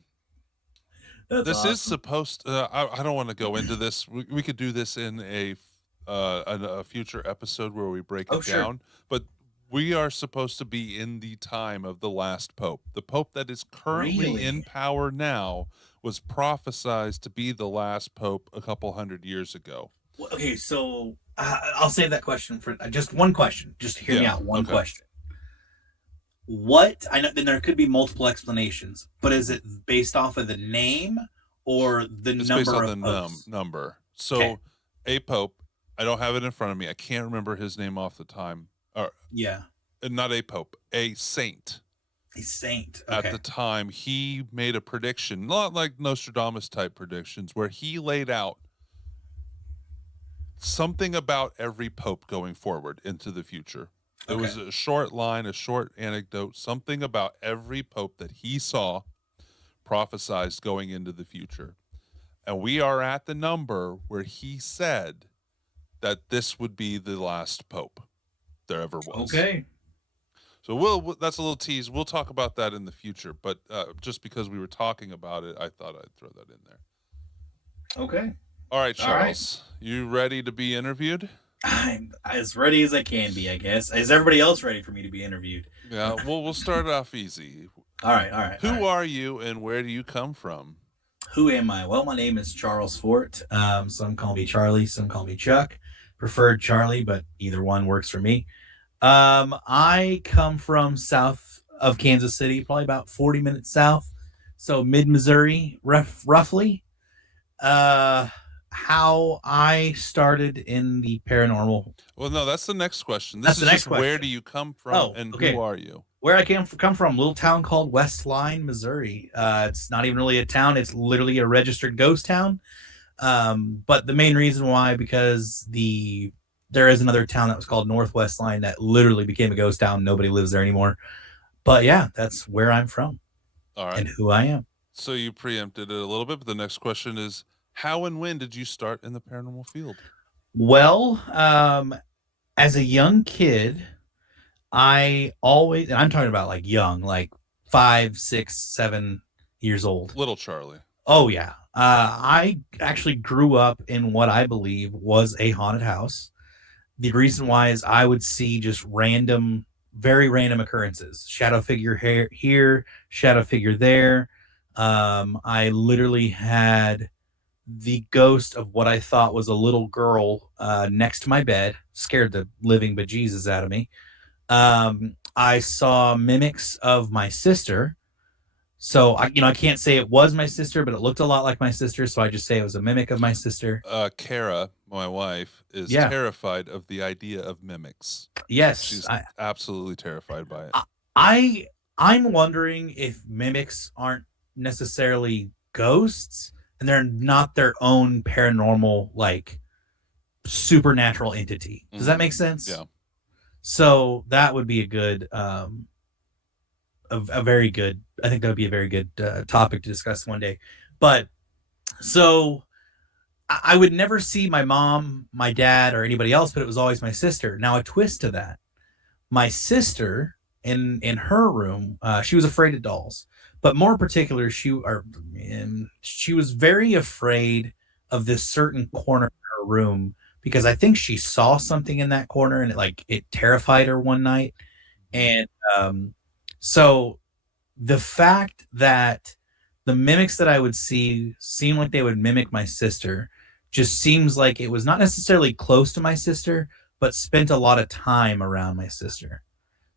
is supposed to, I don't want to go into this. We could do this in a future episode where we break it down. But we are supposed to be in the time of the last pope. The pope that is currently in power now was prophesized to be the last pope a couple hundred years ago. Well, okay, so I'll save that question for just one question. Just hear me out. One question. What I know, then there could be multiple explanations, but is it based off of the name or the it's number based on of the popes? number? So a pope, I don't have it in front of me. I can't remember his name off the time. Not a pope, a saint. A saint. At the time, he made a prediction, not like Nostradamus type predictions, where he laid out something about every pope going forward into the future. It was a short line, a short anecdote, something about every pope that he saw prophesized going into the future. And we are at the number where he said that this would be the last pope there ever was. Okay. So that's a little tease. We'll talk about that in the future, but just because we were talking about it, I thought I'd throw that in there. Okay. All right, Charles, you ready to be interviewed? I'm as ready as I can be, I guess. Is everybody else ready for me to be interviewed? Yeah, we'll start off easy. All right. Who are you and where do you come from? Who am I? Well, my name is Charles Fort. Some call me Charlie, some call me Chuck. Preferred Charlie, but either one works for me. I come from south of Kansas City, probably about 40 minutes south. So mid-Missouri, roughly. How I started in the paranormal. Well, no, that's the next question. This is just where do you come from and who are you? Where I come from, a little town called West Line, Missouri. It's not even really a town. It's literally a registered ghost town. But the main reason why, because there is another town that was called Northwest Line that literally became a ghost town. Nobody lives there anymore. But yeah, that's where I'm from. All right. And who I am. So you preempted it a little bit, but the next question is, how and when did you start in the paranormal field? Well, as a young kid, and I'm talking about like young, like 5, 6, 7 years old. Little Charlie. Oh yeah. I actually grew up in what I believe was a haunted house. The reason why is I would see just very random occurrences. Shadow figure here, shadow figure there. I literally had the ghost of what I thought was a little girl next to my bed, scared the living bejesus out of me. I saw mimics of my sister. So I can't say it was my sister, but it looked a lot like my sister. So I just say it was a mimic of my sister. Kara, my wife, is Yeah. terrified of the idea of mimics. Yes. She's absolutely terrified by it. I I'm wondering if mimics aren't necessarily ghosts and they're not their own paranormal, like supernatural entity. Does that make sense? Yeah. So that would be a good, a very good. I think that would be a very good topic to discuss one day. But so I would never see my mom, my dad, or anybody else, but it was always my sister. Now a twist to that: my sister in her room, she was afraid of dolls, but more particular, she was very afraid of this certain corner of her room because I think she saw something in that corner and it terrified her one night. And so the fact that the mimics that I would see seem like they would mimic my sister just seems like it was not necessarily close to my sister, but spent a lot of time around my sister.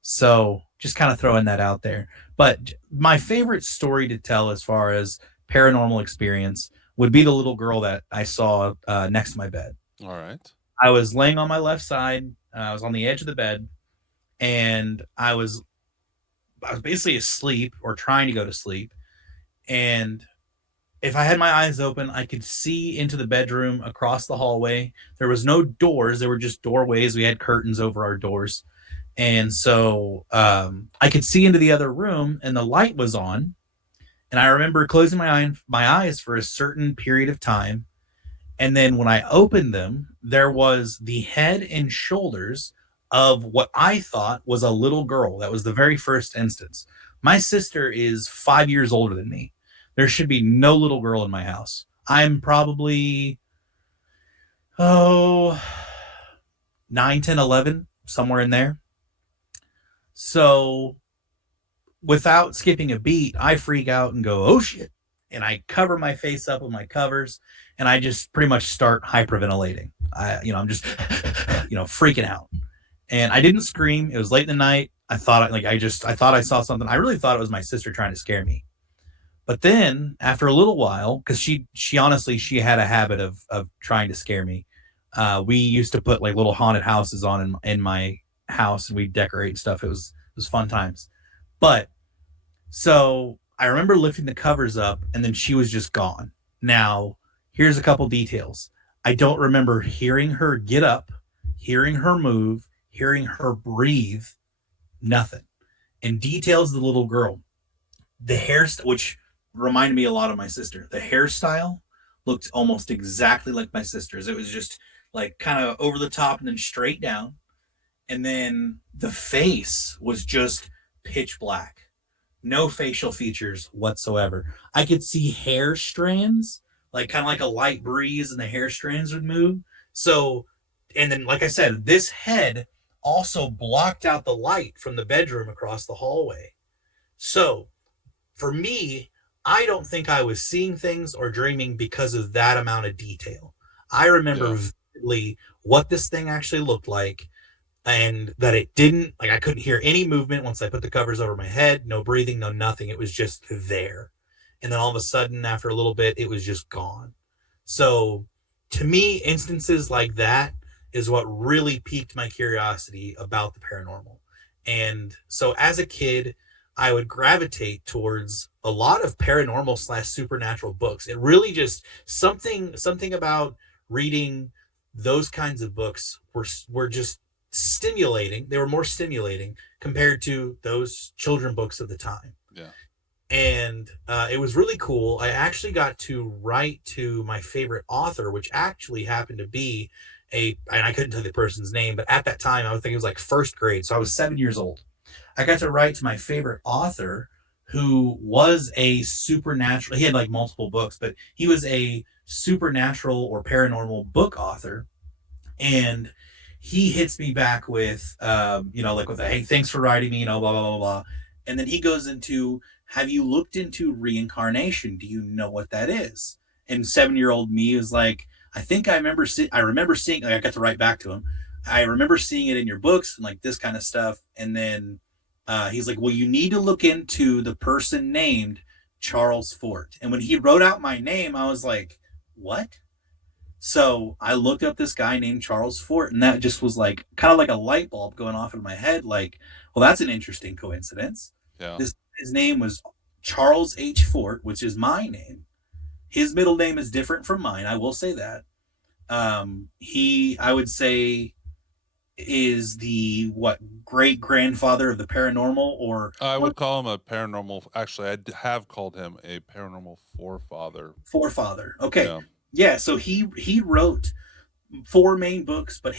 So just kind of throwing that out there. But my favorite story to tell as far as paranormal experience would be the little girl that I saw next to my bed. All right. I was laying on my left side. I was on the edge of the bed, and I was basically asleep or trying to go to sleep. And if I had my eyes open, I could see into the bedroom across the hallway. There was no doors; there were just doorways. We had curtains over our doors, and so I could see into the other room, and the light was on. And I remember closing my eyes for a certain period of time, and then when I opened them, there was the head and shoulders of what I thought was a little girl. That was the very first instance. My sister is 5 years older than me. There should be no little girl in my house. I'm probably, 9, 10, 11, somewhere in there. So without skipping a beat, I freak out and go, oh shit. And I cover my face up with my covers and I just pretty much start hyperventilating. I'm just, freaking out. And I didn't scream. It was late in the night. I thought I saw something. I really thought it was my sister trying to scare me. But then after a little while, because she honestly, she had a habit of trying to scare me. We used to put like little haunted houses on in my house and we'd decorate stuff. It was fun times. But so I remember lifting the covers up and then she was just gone. Now, here's a couple details. I don't remember hearing her get up, hearing her move, hearing her breathe, nothing. And details of the little girl. The hairstyle, which reminded me a lot of my sister, the hairstyle looked almost exactly like my sister's. It was just like kind of over the top and then straight down. And then the face was just pitch black. No facial features whatsoever. I could see hair strands, like kind of like a light breeze and the hair strands would move. So, and then, like I said, this head also blocked out the light from the bedroom across the hallway. So for me, I don't think I was seeing things or dreaming because of that amount of detail. I remember vividly what this thing actually looked like and that it didn't, like I couldn't hear any movement once I put the covers over my head, no breathing, no nothing. It was just there. And then all of a sudden, after a little bit, it was just gone. So to me, instances like that is what really piqued my curiosity about the paranormal. And so as a kid, I would gravitate towards a lot of paranormal / supernatural books. It really just something about reading those kinds of books were just stimulating. They were more stimulating compared to those children books of the time. Yeah. And it was really cool. I actually got to write to my favorite author, which actually happened to be and I couldn't tell you the person's name, but at that time, I would think it was like first grade. So I was 7 years old. I got to write to my favorite author who was a supernatural. He had like multiple books, but he was a supernatural or paranormal book author. And he hits me back with, hey, thanks for writing me, blah, blah, blah, blah. And then he goes into, have you looked into reincarnation? Do you know what that is? And 7-year-old me was like, I remember seeing, like, I got to write back to him. I remember seeing it in your books and like this kind of stuff. And then He's like, well, you need to look into the person named Charles Fort. And when he wrote out my name, I was like, what? So I looked up this guy named Charles Fort, and that just was like kind of like a light bulb going off in my head. Like, well, that's an interesting coincidence. Yeah. His name was Charles H. Fort, which is my name. His middle name is different from mine. I will say that. I would say, is the what great grandfather of the paranormal, or I would call him a paranormal. Actually, have called him a paranormal forefather. Forefather. Okay. Yeah. So he wrote 4 main books, but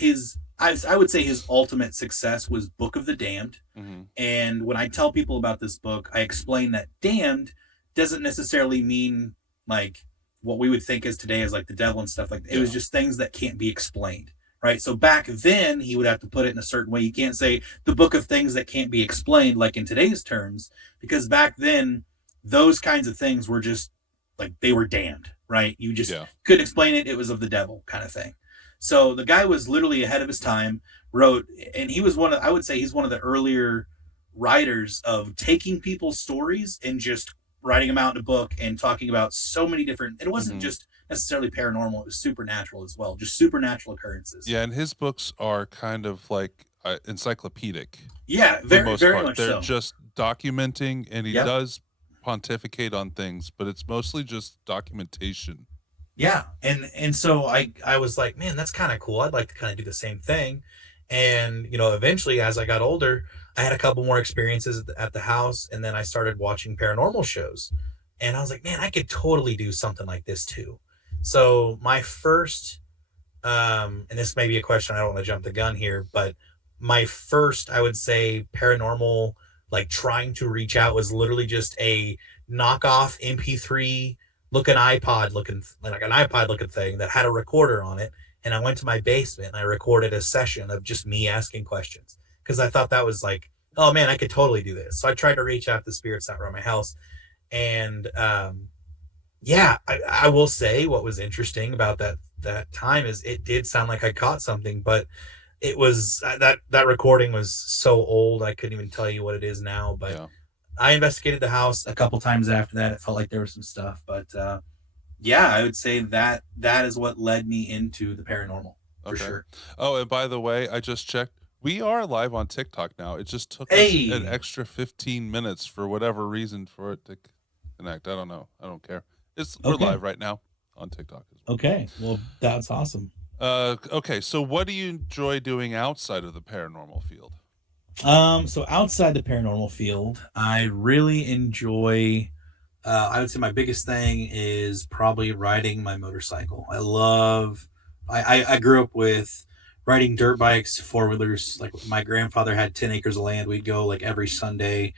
I would say his ultimate success was Book of the Damned. Mm-hmm. And when I tell people about this book, I explain that damned doesn't necessarily mean like what we would think as today as like the devil and stuff like that. It was just things that can't be explained. Right. So back then he would have to put it in a certain way. You can't say the book of things that can't be explained like in today's terms, because back then those kinds of things were just like they were damned. Right. You just couldn't explain it. It was of the devil kind of thing. So the guy was literally ahead of his time, wrote, and he was I would say he's one of the earlier writers of taking people's stories and just writing them out in a book and talking about so many different, and it wasn't just necessarily paranormal, it was supernatural as well, just supernatural occurrences. Yeah, and his books are kind of like encyclopedic. Yeah, very much They're so. just documenting, and he does pontificate on things, but it's mostly just documentation. Yeah, and so I was like, man, that's kind of cool. I'd like to kind of do the same thing. And eventually, as I got older, I had a couple more experiences at the house, and then I started watching paranormal shows, and I was like, man, I could totally do something like this too. So my first, and this may be a question, I don't want to jump the gun here, but my first, I would say, paranormal, like trying to reach out, was literally just a knockoff MP3 looking iPod looking thing that had a recorder on it. And I went to my basement and I recorded a session of just me asking questions, because I thought that was like, oh man, I could totally do this. So I tried to reach out to spirits that were in my house. And I will say what was interesting about that time is it did sound like I caught something, but it was that recording was so old I couldn't even tell you what it is now. But I investigated the house a couple times after that. It felt like there was some stuff, but I would say that is what led me into the paranormal for sure. Oh, and by the way, I just checked. We are live on TikTok now. It just took us an extra 15 minutes for whatever reason for it to connect. I don't know. I don't care. We're live right now on TikTok as well. Okay. Well, that's awesome. Okay. So what do you enjoy doing outside of the paranormal field? So outside the paranormal field, I really enjoy, I would say my biggest thing is probably riding my motorcycle. I grew up with riding dirt bikes, 4-wheelers. Like my grandfather had 10 acres of land. We'd go like every Sunday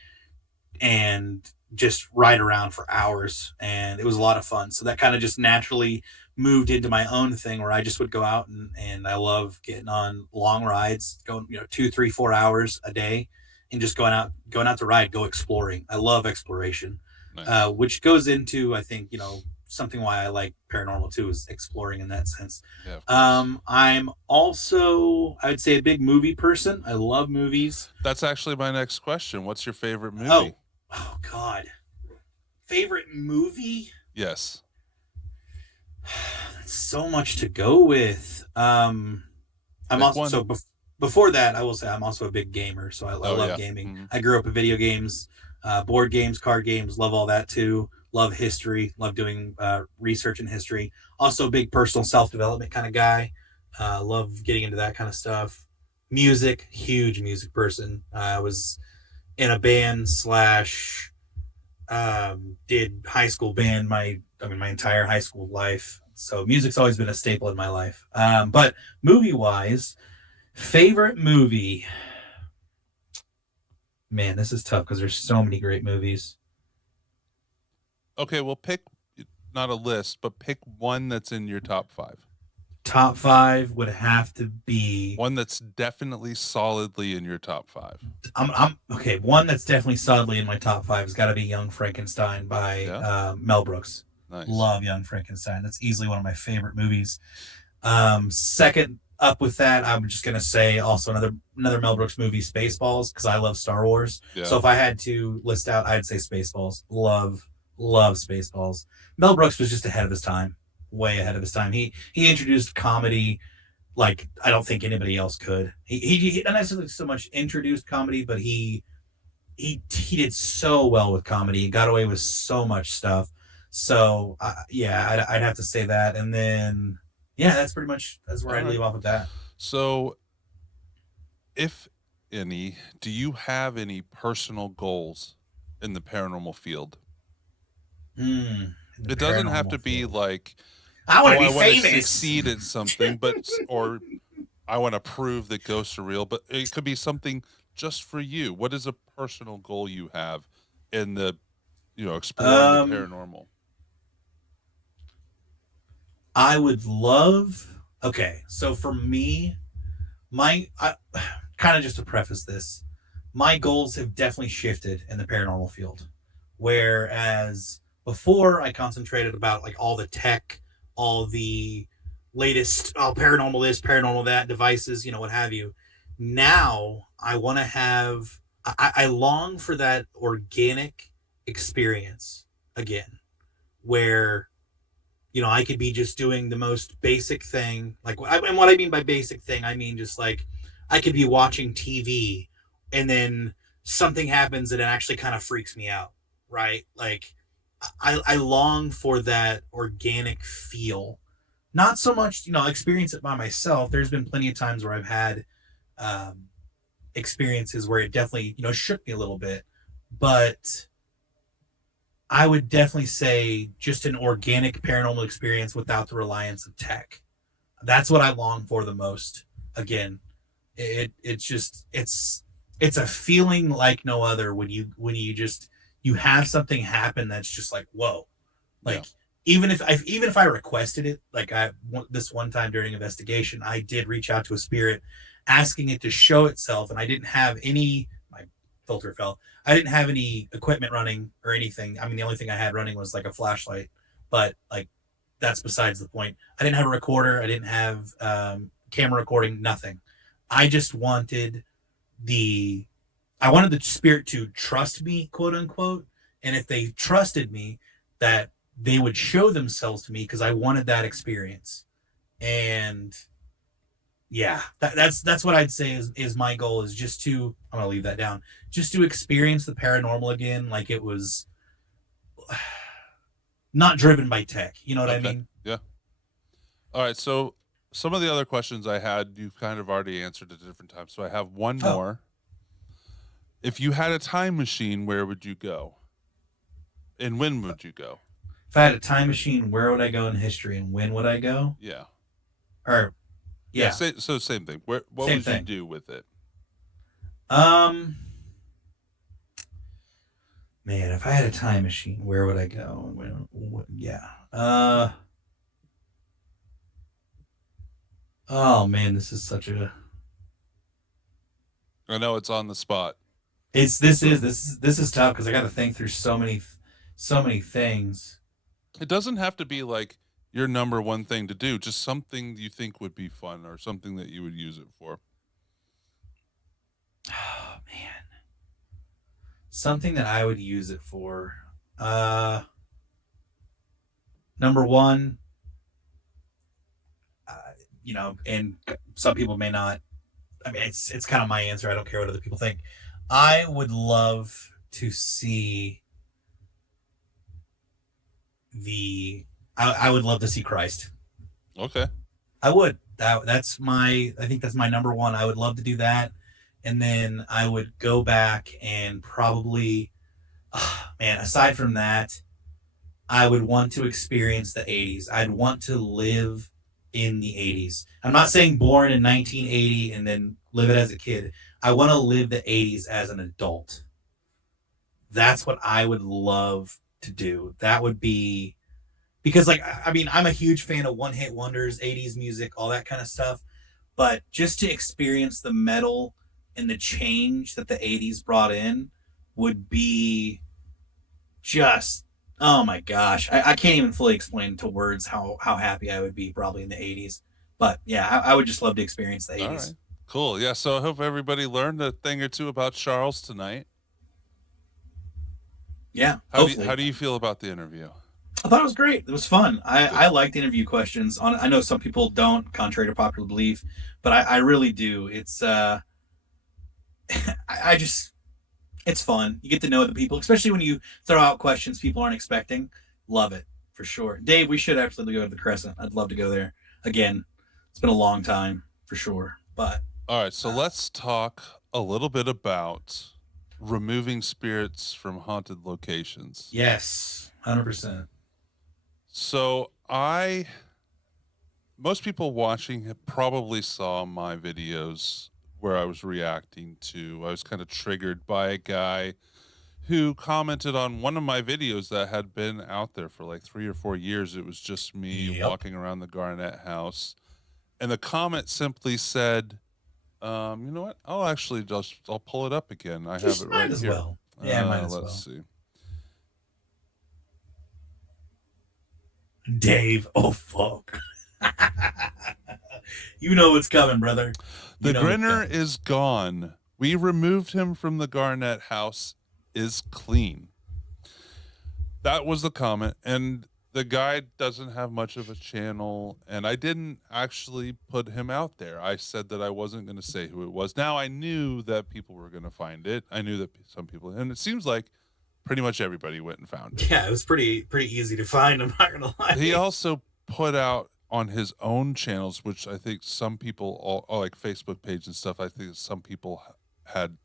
and just ride around for hours, and it was a lot of fun. So that kind of just naturally moved into my own thing where I just would go out and I love getting on long rides, going 2, 3, 4 hours a day, and just going out to ride, go exploring. I love exploration. Nice. Which goes into, I think, something why I like paranormal too, is exploring in that sense. I'm also, I would say, a big movie person. I love movies. That's actually my next question. What's your favorite movie? Oh God. Favorite movie? Yes. That's so much to go with. Before that, I will say I'm also a big gamer, so I love gaming. Mm-hmm. I grew up with video games, board games, card games, love all that too. Love history, love doing research in history. Also a big personal self-development kind of guy. Love getting into that kind of stuff. Music, huge music person. I was in a band / did high school band my entire high school life. So music's always been a staple in my life. But movie-wise, favorite movie. Man, this is tough because there's so many great movies. Okay, well, pick not a list, but pick one that's in your top 5. Top 5 would have to be one that's definitely solidly in your top 5. I'm okay. One that's definitely solidly in my top 5 has got to be Young Frankenstein by Mel Brooks. Nice. Love Young Frankenstein. That's easily one of my favorite movies. Second up with that, I'm just gonna say also another Mel Brooks movie, Spaceballs, because I love Star Wars. Yeah. So if I had to list out, I'd say Spaceballs. Love Spaceballs. Mel Brooks was just ahead of his time, way ahead of his time. He introduced comedy like I don't think anybody else could. He not necessarily so much introduced comedy, but he did so well with comedy. He got away with so much stuff. So yeah, I'd have to say that, and then yeah, that's where All I right. leave off with that. So, if any, do you have any personal goals in the paranormal field? In the It doesn't have to paranormal be field, like, I want oh, to I be want to famous. succeed at something, or I want to prove that ghosts are real, but it could be something just for you. What is a personal goal you have in the, exploring the um, paranormal? I would love. Okay, so for me, kind of just to preface this, my goals have definitely shifted in the paranormal field. Whereas before, I concentrated about like all the tech, all the latest paranormal this, paranormal that devices, what have you. Now I want to have. I long for that organic experience again, where I could be just doing the most basic thing. And what I mean by basic thing, I mean just like I could be watching TV and then something happens and it actually kind of freaks me out, right? Like I long for that organic feel. Not so much, experience it by myself. There's been plenty of times where I've had um, experiences where it definitely, shook me a little bit. But I would definitely say just an organic paranormal experience without the reliance of tech. That's what I long for the most. Again, it's a feeling like no other when you just you have something happen that's just like whoa, Yeah. like even if I requested it, like this one time during investigation, I did reach out to a spirit asking it to show itself, and I didn't have any my filter fell. I didn't have any equipment running or anything. I mean, the only thing I had running was like a flashlight, but like that's besides the point. I didn't have a recorder. I didn't have camera recording. Nothing. I just the I wanted the spirit to trust me, quote unquote, and if they trusted me, that they would show themselves to me because I wanted that experience. And yeah, that's what I'd say is my goal is just to I'm gonna leave that down, just to experience the paranormal again, like it was not driven by tech. You know what I Okay. mean? Yeah. All right. So, some of the other questions I had, you've kind of already answered at different times. So, I have one Oh, more. If you had a time machine, where would you go? And when would you go? if I had a time machine, where would I go in history and when would I go? Yeah. Or Yeah. yeah, So, same thing. What same would you thing. do with it? Um, Man, if I had a time machine, where would I go? Yeah. Oh man, this is such a. I know it's on the spot. It's this is tough because I got to think through so many things. It doesn't have to be like your number one thing to do, just something you think would be fun or something that you would use it for. Oh man, something that I would use it for. Number one, uh, and some people may not. I mean, it's kind of my answer. I don't care what other people think. I would love to see the. I would love to see Christ. Okay. I would. I think that's my number one. I would love to do that, and then I would go back and probably, man. Aside from that, I would want to experience the '80s. I'd want to live in the '80s. I'm not saying born in 1980 and then live it as a kid. I want to live the '80s as an adult. That's what I would love to do. That would be because, like, I mean, I'm a huge fan of one hit wonders, '80s music, all that kind of stuff. But just to experience the metal and the change that the '80s brought in would be just oh my gosh, I can't even fully explain to words how happy I would be probably in the '80s. But yeah, I would just love to experience the All 80s. right. Cool. Yeah. So I hope everybody learned a thing or two about Charles tonight. Yeah, How hopefully. do you feel about the interview? I thought it was great. It was fun. I Good. liked interview questions. I know some people don't, contrary to popular belief, but I really do. It's I just it's fun. You get to know the people, especially when you throw out questions people aren't expecting. Love it for sure. Dave, we should absolutely go to the Crescent. I'd love to go there again. It's been a long time for sure, but All right. So let's talk a little bit about removing spirits from haunted locations. yes, 100%. So most people watching probably saw my videos where I was reacting to. I was kind of triggered by a guy who commented on one of my videos that had been out there for like 3 or 4 years. It was just me Yep. walking around the Garnett house. And the comment simply said, you know what? I'll pull it up again. I Just have it might right as here. well. Yeah, might as Let's well. see. Dave, oh fuck. You know what's coming, brother. The grinner is gone. We removed him from the Garnett house. Is clean. That was the comment. And the guy doesn't have much of a channel. And I didn't actually put him out there. I said that I wasn't going to say who it was. Now, I knew that people were going to find it. I knew that some people, and it seems like pretty much everybody went and found it. Yeah, it was pretty easy to find. I'm not gonna lie. He also put out on his own channels, which I think some people, like Facebook page and stuff, I think some people had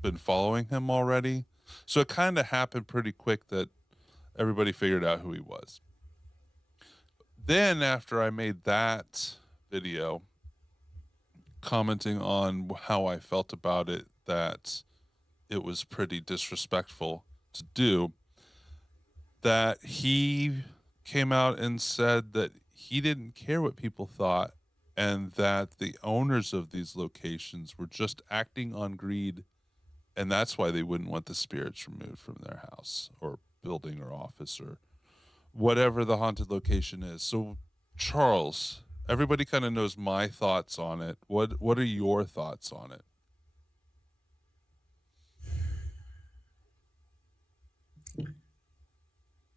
been following him already. So it kind of happened pretty quick that everybody figured out who he was. Then after I made that video commenting on how I felt about it, that it was pretty disrespectful to do, that he came out and said that he didn't care what people thought and that the owners of these locations were just acting on greed, and that's why they wouldn't want the spirits removed from their house or building or office or whatever the haunted location is. So, Charles, everybody kind of knows my thoughts on it. What are your thoughts on it?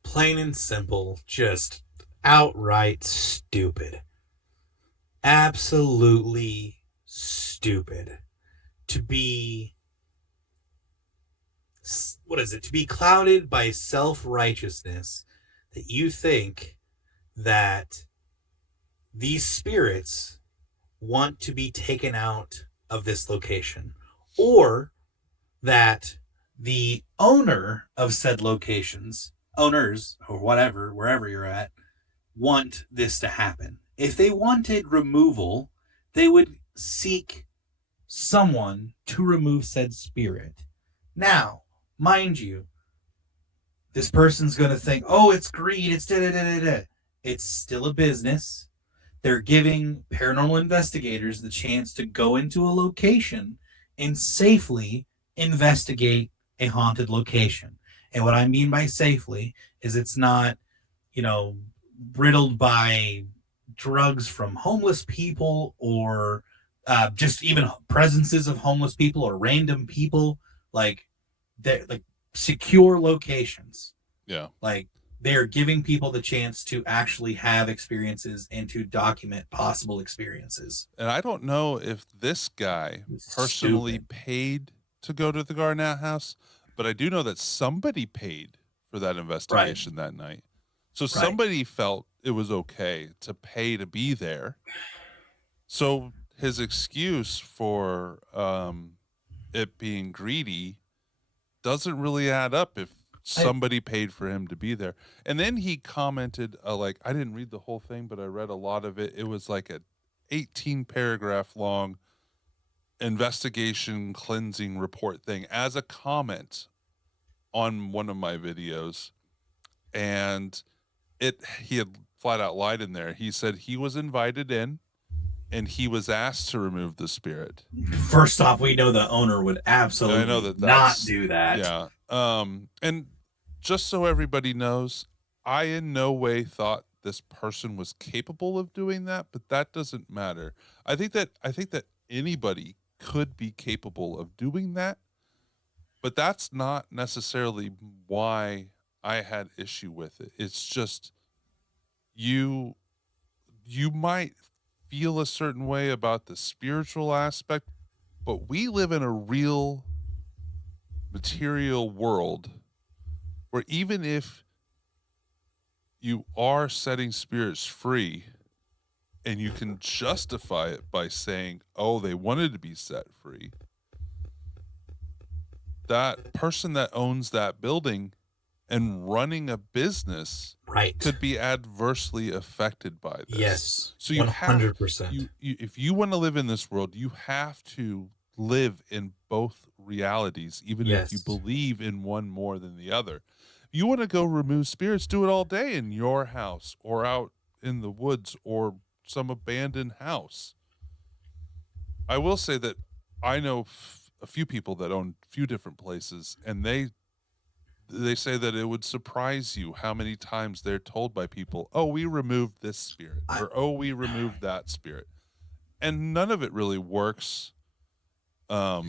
Plain and simple, just outright stupid. Absolutely stupid. To be, what is it? To be clouded by self-righteousness, that you think that these spirits want to be taken out of this location, or that the owner of said locations, owners or whatever, wherever you're at, want this to happen. If they wanted removal, they would seek someone to remove said spirit. Now, mind you, this person's going to think, oh, it's greed, it's da da da da da. It's still a business. They're giving paranormal investigators the chance to go into a location and safely investigate a haunted location. And what I mean by safely is it's not, riddled by drugs from homeless people or just even presences of homeless people or random people. Like, they're like secure locations. Yeah. Like, they're giving people the chance to actually have experiences and to document possible experiences. And I don't know if this guy personally paid to go to the Garnett house, but I do know that somebody paid for that investigation that night. So somebody felt it was okay to pay to be there. So his excuse for it being greedy doesn't really add up if somebody paid for him to be there. And then he commented, I didn't read the whole thing, but I read a lot of it. It was like a 18 paragraph long investigation cleansing report thing as a comment on one of my videos. And he had flat out lied in there. He said he was invited in and he was asked to remove the spirit. First off, we know the owner would absolutely not do that. Yeah. And just so everybody knows, I in no way thought this person was capable of doing that, but that doesn't matter. I think that anybody could be capable of doing that, but that's not necessarily why I had issue with it. It's just you you might feel a certain way about the spiritual aspect, but we live in a real material world where even if you are setting spirits free and you can justify it by saying, oh, they wanted to be set free, that person that owns that building and running a business Right. could be adversely affected by this. Yes. So you 100%. you if you want to live in this world, you have to live in both realities, even if you Yes. believe in one more than the other. You want to go remove spirits, do it all day in your house or out in the woods or some abandoned house. I will say that I know a few people that own a few different places, and they say that it would surprise you how many times they're told by people, oh, we removed this spirit, or oh, we removed that spirit. And none of it really works. I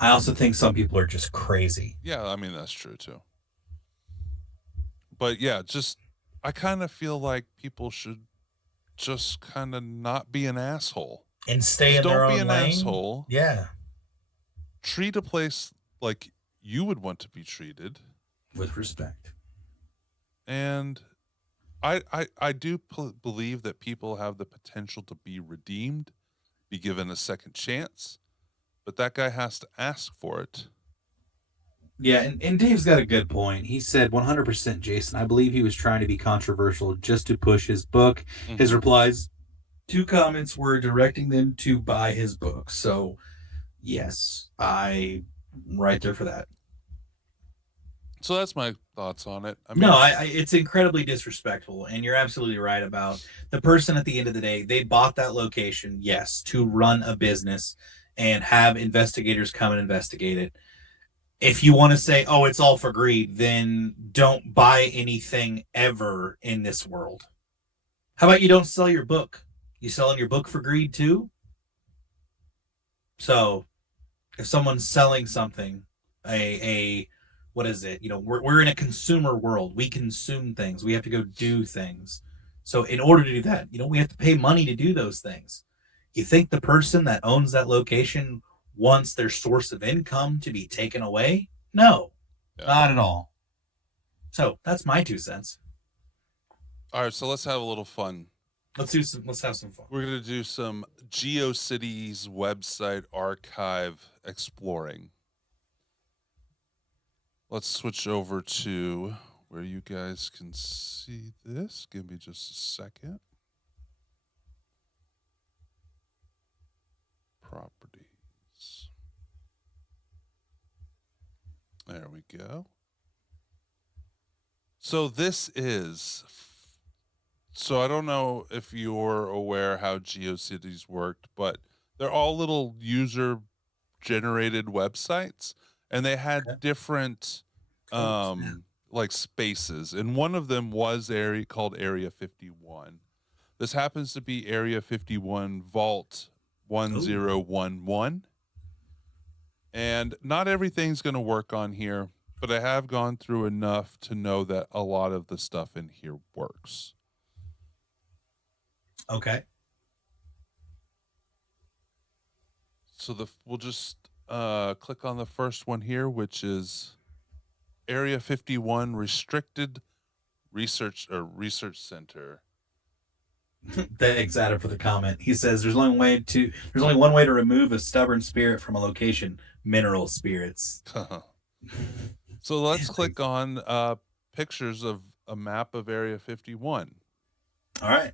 also think some people are just crazy. Yeah, I mean, that's true too. But yeah, just, I kind of feel like people should just kind of not be an asshole. And stay Just in their don't be own an lane. asshole. Yeah. Treat a place like you would want to be treated. With respect. And I do believe that people have the potential to be redeemed, be given a second chance, but that guy has to ask for it. Yeah, and Dave's got a good point. He said 100% Jason. I believe he was trying to be controversial just to push his book. Mhm. His replies to comments were directing them to buy his book. So, yes, I'm right there for that. So that's my thoughts on it. I mean, No, it's incredibly disrespectful, and you're absolutely right about the person at the end of the day. They bought that location, yes, to run a business and have investigators come and investigate it. If you want to say, oh, it's all for greed, then don't buy anything ever in this world. How about you don't sell your book? You selling your book for greed too? So if someone's selling something, a what is it? You know, we're in a consumer world. We consume things. We have to go do things. So in order to do that, you know, we have to pay money to do those things. You think the person that owns that location wants their source of income to be taken away? No, not at all. So that's my 2 cents. All right, so let's have a little fun. Let's have some fun. We're going to do some GeoCities website archive exploring. Let's switch over to where you guys can see this. Give me just a second. Properties. There we go. So this is, so I don't know if you're aware how GeoCities worked, but they're all little user generated websites, and they had different like spaces, and one of them was called Area 51. This happens to be Area 51 Vault 1011. And not everything's going to work on here, but I have gone through enough to know that a lot of the stuff in here works. Okay. So we'll just click on the first one here, which is Area 51 Restricted Research Center. Thanks, Adam, for the comment. He says there's only one way to remove a stubborn spirit from a location: mineral spirits. So let's click on pictures of a map of Area 51. All right.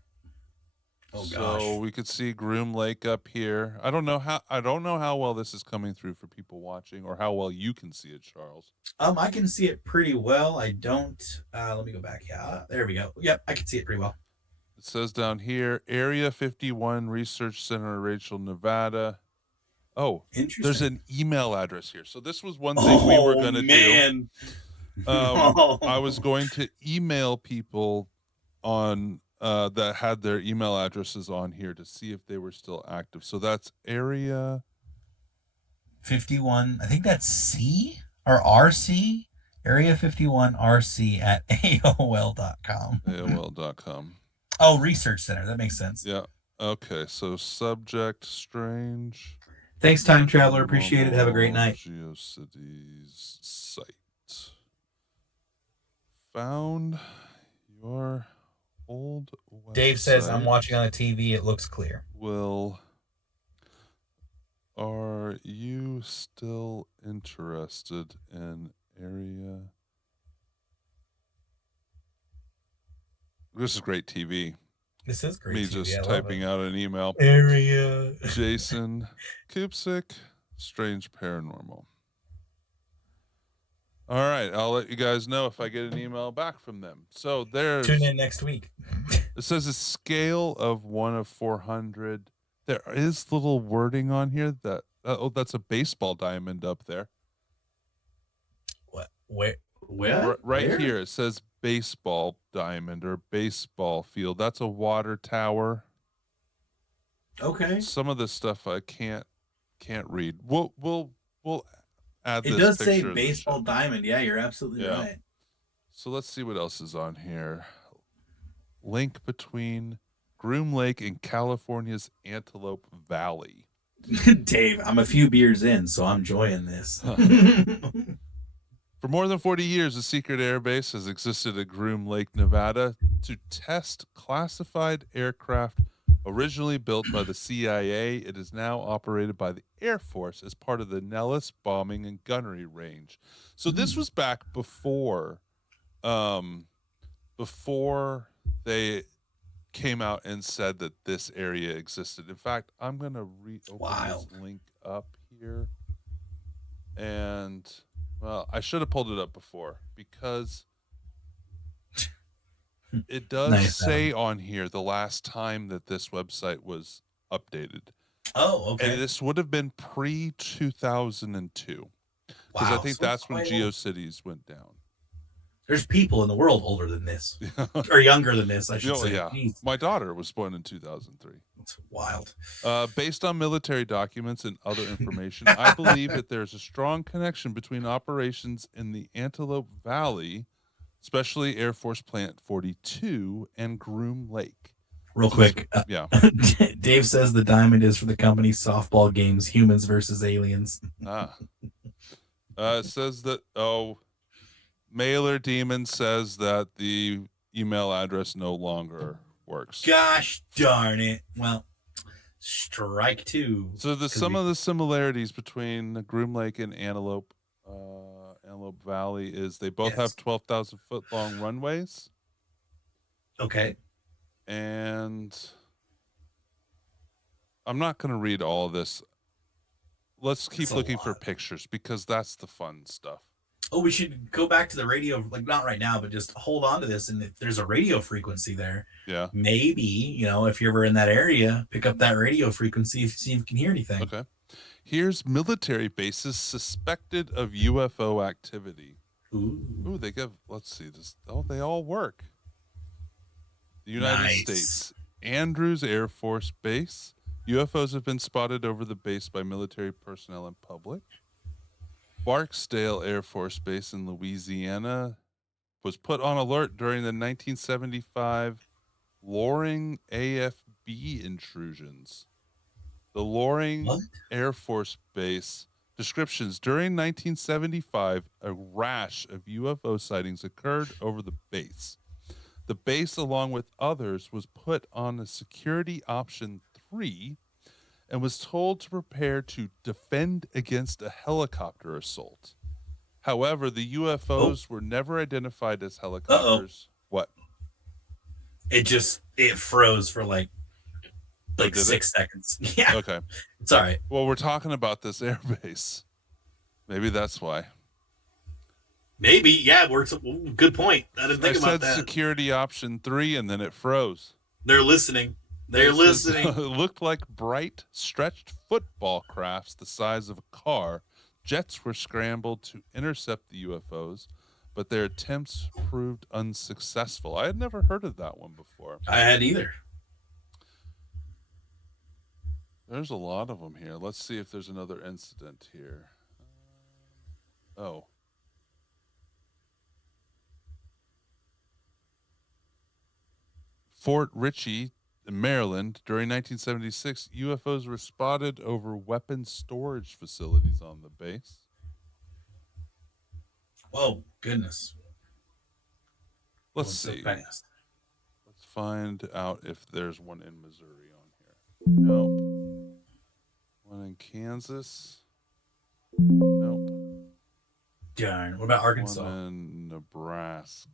Oh gosh. So we could see Groom Lake up here. I don't know how well this is coming through for people watching, or how well you can see it, Charles. I can see it pretty well. I don't. Let me go back. Yeah, there we go. Yep, I can see it pretty well. It says down here, Area 51 Research Center, Rachel, Nevada. Oh, there's an email address here. So this was one thing we were going to do. I was going to email people on that had their email addresses on here to see if they were still active. So that's area 51. I think that's C or RC. Area 51 RC at AOL.com. AOL.com. Oh, Research Center. That makes sense. Yeah. Okay. So subject strange. Thanks, time traveler. Appreciate it. Have a great night. GeoCities site. Found your old website. Dave says, I'm watching on the TV. It looks clear. Are you still interested in area? This is great TV. This is great. Me TV. just typing out an email. Area. Jason Kupsik, Strange Paranormal. All right, I'll let you guys know if I get an email back from them. So there's. Tune in next week. It says a scale of 1 of 400. There is little wording on here that that's a baseball diamond up there. What? Where? Right here it says baseball diamond or baseball field. That's a water tower. Okay. Some of this stuff I can't read. We'll add this. It does say picture baseball diamond. Yeah, you're absolutely Yeah. right. So let's see what else is on here. Link between Groom Lake and California's Antelope Valley. Dave, I'm a few beers in, so I'm enjoying this. For more than 40 years, a secret airbase has existed at Groom Lake, Nevada, to test classified aircraft originally built by the CIA. It is now operated by the Air Force as part of the Nellis Bombing and Gunnery Range. So this was back before they came out and said that this area existed. In fact, I'm going to open this link up here. And, well, I should have pulled it up before because it does say on here the last time that this website was updated. Oh, okay. And this would have been pre-2002. Because I think that's when GeoCities went down. There's people in the world older than this. Or younger than this, I should say. Yeah. Jeez. My daughter was born in 2003. That's wild. Based on military documents and other information, I believe that there's a strong connection between operations in the Antelope Valley, especially Air Force Plant 42, and Groom Lake. Real quick. Yeah. Dave says the diamond is for the company's softball games, Humans versus Aliens. It says that, Mailer Demon says that the email address no longer works. Gosh darn it. Well, strike two. So some of the similarities between Groom Lake and Antelope Valley is they both have 12,000 foot long runways. Okay. And I'm not going to read all of this. Let's keep looking for pictures because that's the fun stuff. Oh, we should go back to the radio, like not right now, but just hold on to this. And if there's a radio frequency there, maybe, if you're ever in that area, pick up that radio frequency, see if you can hear anything. Okay. Here's military bases suspected of UFO activity. Ooh, they give, let's see this. Oh, they all work. The United States, Andrews Air Force Base. UFOs have been spotted over the base by military personnel and public. Barksdale Air Force Base in Louisiana was put on alert during the 1975 Loring AFB intrusions. The Loring Air Force Base descriptions during 1975, a rash of UFO sightings occurred over the base. The base, along with others, was put on a security option 3 and was told to prepare to defend against a helicopter assault. However, the UFOs were never identified as helicopters. What? It froze for like 6 seconds. Yeah. Okay. It's all right. Well, we're talking about this airbase. Maybe that's why. Maybe, yeah, works. Good point. I didn't think about that. I said security option 3 and then it froze. They're listening. They're listening. It looked like bright, stretched football crafts the size of a car. Jets were scrambled to intercept the UFOs. but their attempts proved unsuccessful. I had never heard of that one before. I had either. There's a lot of them here. Let's see if there's another incident here. Oh. Fort Ritchie, Maryland, during 1976, UFOs were spotted over weapons storage facilities on the base. Whoa, goodness. Let's So see. fast. Let's find out if there's one in Missouri on here. Nope. One in Kansas. Nope. Darn. What about Arkansas? One in Nebraska.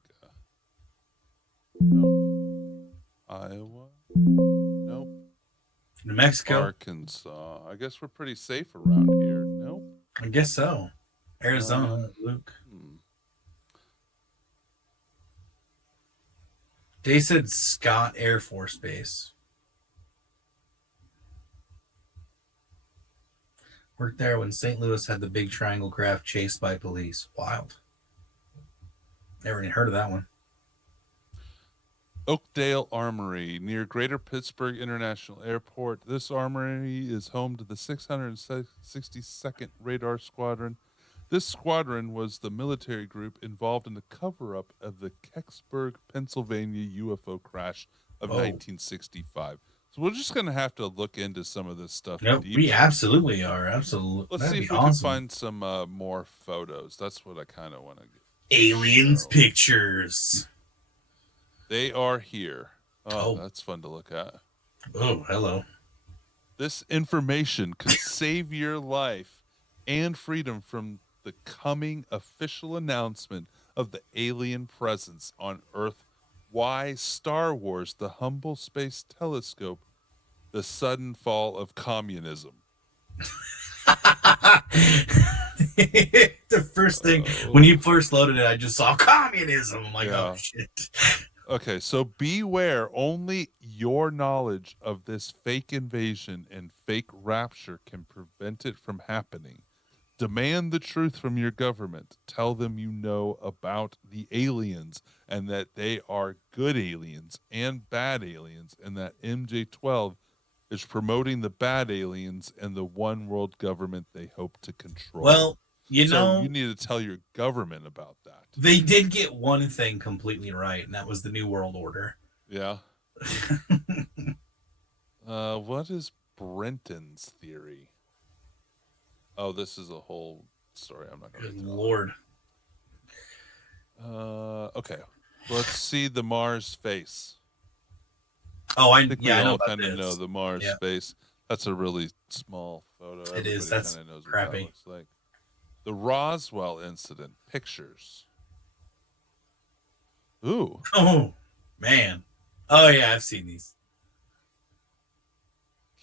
Nope. Iowa. Nope. New Mexico? Arkansas. I guess we're pretty safe around here. Nope. I guess so. Arizona, Luke. They said Scott Air Force Base. Worked there when St. Louis had the big triangle craft chased by police. Wild. Never even heard of that one. Oakdale Armory near Greater Pittsburgh International Airport. This armory is home to the 662nd Radar Squadron. This squadron was the military group involved in the cover-up of the Kecksburg, Pennsylvania UFO crash of 1965. So we're just going to have to look into some of this stuff. Yep, we absolutely are. Absolutely. Let's see if we can find some more photos. That's what I kind of want to get. Aliens pictures. They are here. Oh, that's fun to look at. Oh, hello. This information could save your life and freedom from the coming official announcement of the alien presence on Earth. Why Star Wars, the Hubble Space Telescope, the sudden fall of communism. The first thing, when you first loaded it, I just saw communism. I'm like, oh, shit. Okay, so beware. Only your knowledge of this fake invasion and fake rapture can prevent it from happening. Demand the truth from your government. Tell them you know about the aliens and that they are good aliens and bad aliens, and that MJ-12 is promoting the bad aliens and the one world government they hope to control. Well, you know, you need to tell your government about that. They did get one thing completely right, and that was the New World Order. Yeah. What is Brenton's theory? Oh, this is a whole story. I'm not going to. Good Lord. Okay. Let's see the Mars face. Oh, I think we all kind of know the Mars face. That's a really small photo. It is. That's knows crappy. What that looks like. The Roswell incident pictures. Ooh. Oh, man. Oh, yeah, I've seen these.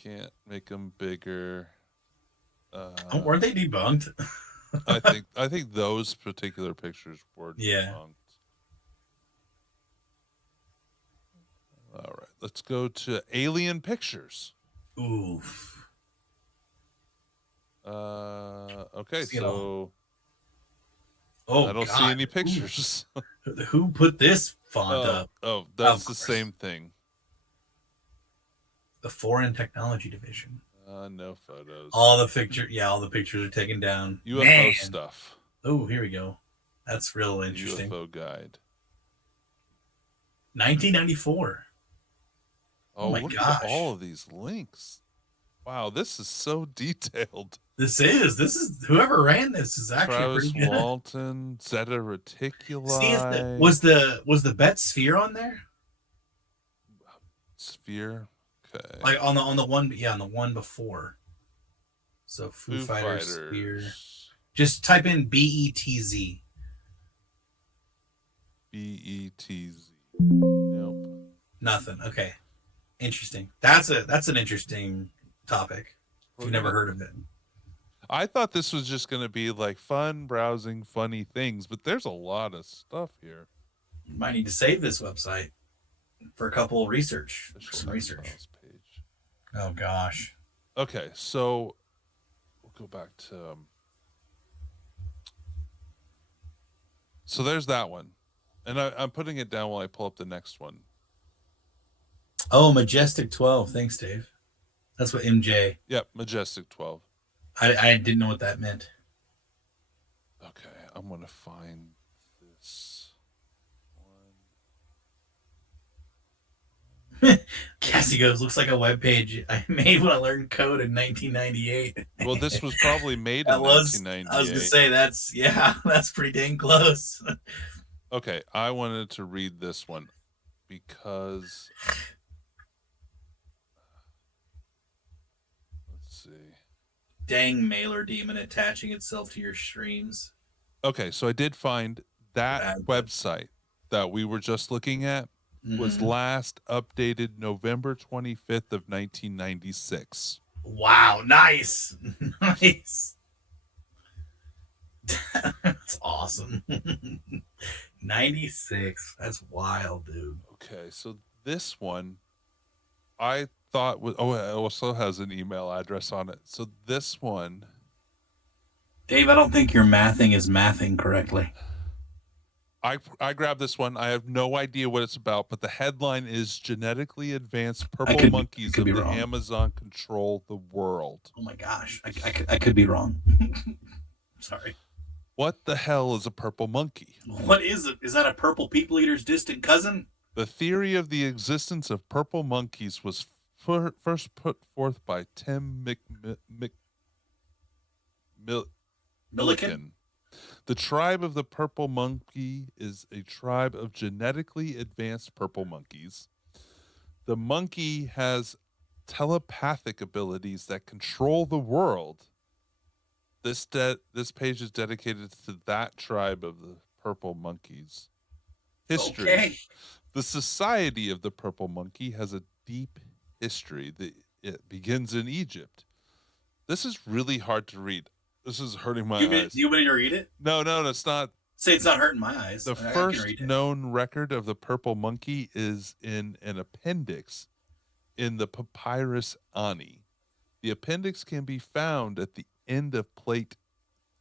Can't make them bigger. Weren't they debunked? I think those particular pictures were debunked. All right, let's go to Alien Pictures. Oof. Okay, so I don't see any pictures. Who put this font up? Oh, that's the same thing. The Foreign Technology Division. No photos. All the pictures are taken down. UFO stuff. Oh, here we go. That's real interesting. UFO guide. 1994. Oh my gosh. At all of these links. Wow, this is so detailed. This is whoever ran this is actually Travis pretty good. Walton, Zeta Reticuli. See, was the Bet Sphere on there? Sphere. Okay. Like on the one before. So Foo Fighters Sphere. Just type in BETZ. BETZ. Nope. Nothing. Okay. Interesting. That's an interesting topic. If you've never heard of it. I thought this was just going to be like fun browsing, funny things, but there's a lot of stuff here. You might need to save this website for a couple of research. Some research. Page. Oh gosh. Okay, so we'll go back to So there's that one. And I'm putting it down while I pull up the next one. Oh, Majestic 12. Thanks, Dave. That's what MJ. Yep, Majestic 12. I didn't know what that meant. Okay, I'm going to find this one. Cassie goes, looks like a webpage I made when I learned code in 1998. Well, this was probably made in 1998. I was going to say, that's pretty dang close. Okay, I wanted to read this one because... Let's see. Dang mailer demon attaching itself to your streams. Okay, so I did find that website that we were just looking at was last updated November 25th of 1996. Wow, nice. Nice. That's awesome. 96. That's wild, dude. Okay, so this one I thought was, oh, it also has an email address on it. So this one, Dave, I don't think your mathing is mathing correctly. I grabbed this one. I have no idea what it's about, but the headline is genetically advanced purple monkeys of the wrong. Amazon control the world. Oh my gosh. I could be wrong. Sorry. What the hell is a purple monkey? What is it? Is that a purple people eater's distant cousin? The theory of the existence of purple monkeys was first put forth by Tim Milliken. The tribe of the purple monkey is a tribe of genetically advanced purple monkeys. The monkey has telepathic abilities that control the world. This page is dedicated to that tribe of the purple monkeys. History. Okay. The Society of the Purple Monkey has a deep history. It begins in Egypt. This is really hard to read. This is hurting my eyes. You want me to read it? No, it's not. Say it's not hurting my eyes. The first known record of the purple monkey is in an appendix in the Papyrus Ani. The appendix can be found at the end of plate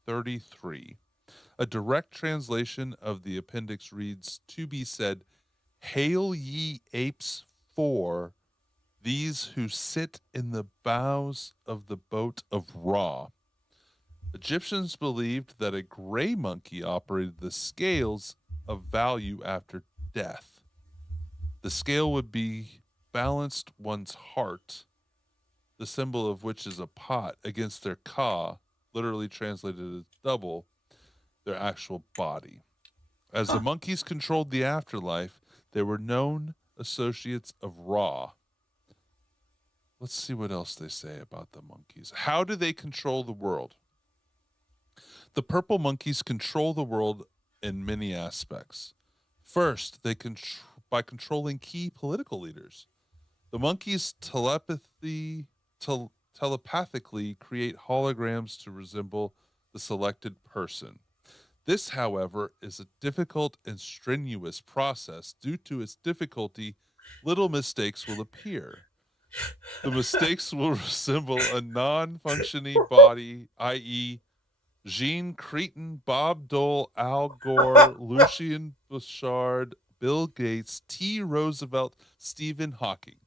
33. A direct translation of the appendix reads, "To be said, hail ye apes for these who sit in the bows of the boat of Ra." Egyptians believed that a gray monkey operated the scales of value after death. The scale would be balanced one's heart, the symbol of which is a pot, against their ka, literally translated as double, their actual body. As the monkeys controlled the afterlife, they were known associates of Ra. Let's see what else they say about the monkeys. How do they control the world? The purple monkeys control the world in many aspects. First, they by controlling key political leaders. The monkeys telepathically create holograms to resemble the selected person. This, however, is a difficult and strenuous process. Due to its difficulty, little mistakes will appear. The mistakes will resemble a non-functioning body, i.e., Jean Cretin, Bob Dole, Al Gore, Lucien Bouchard, Bill Gates, T. Roosevelt, Stephen Hawking.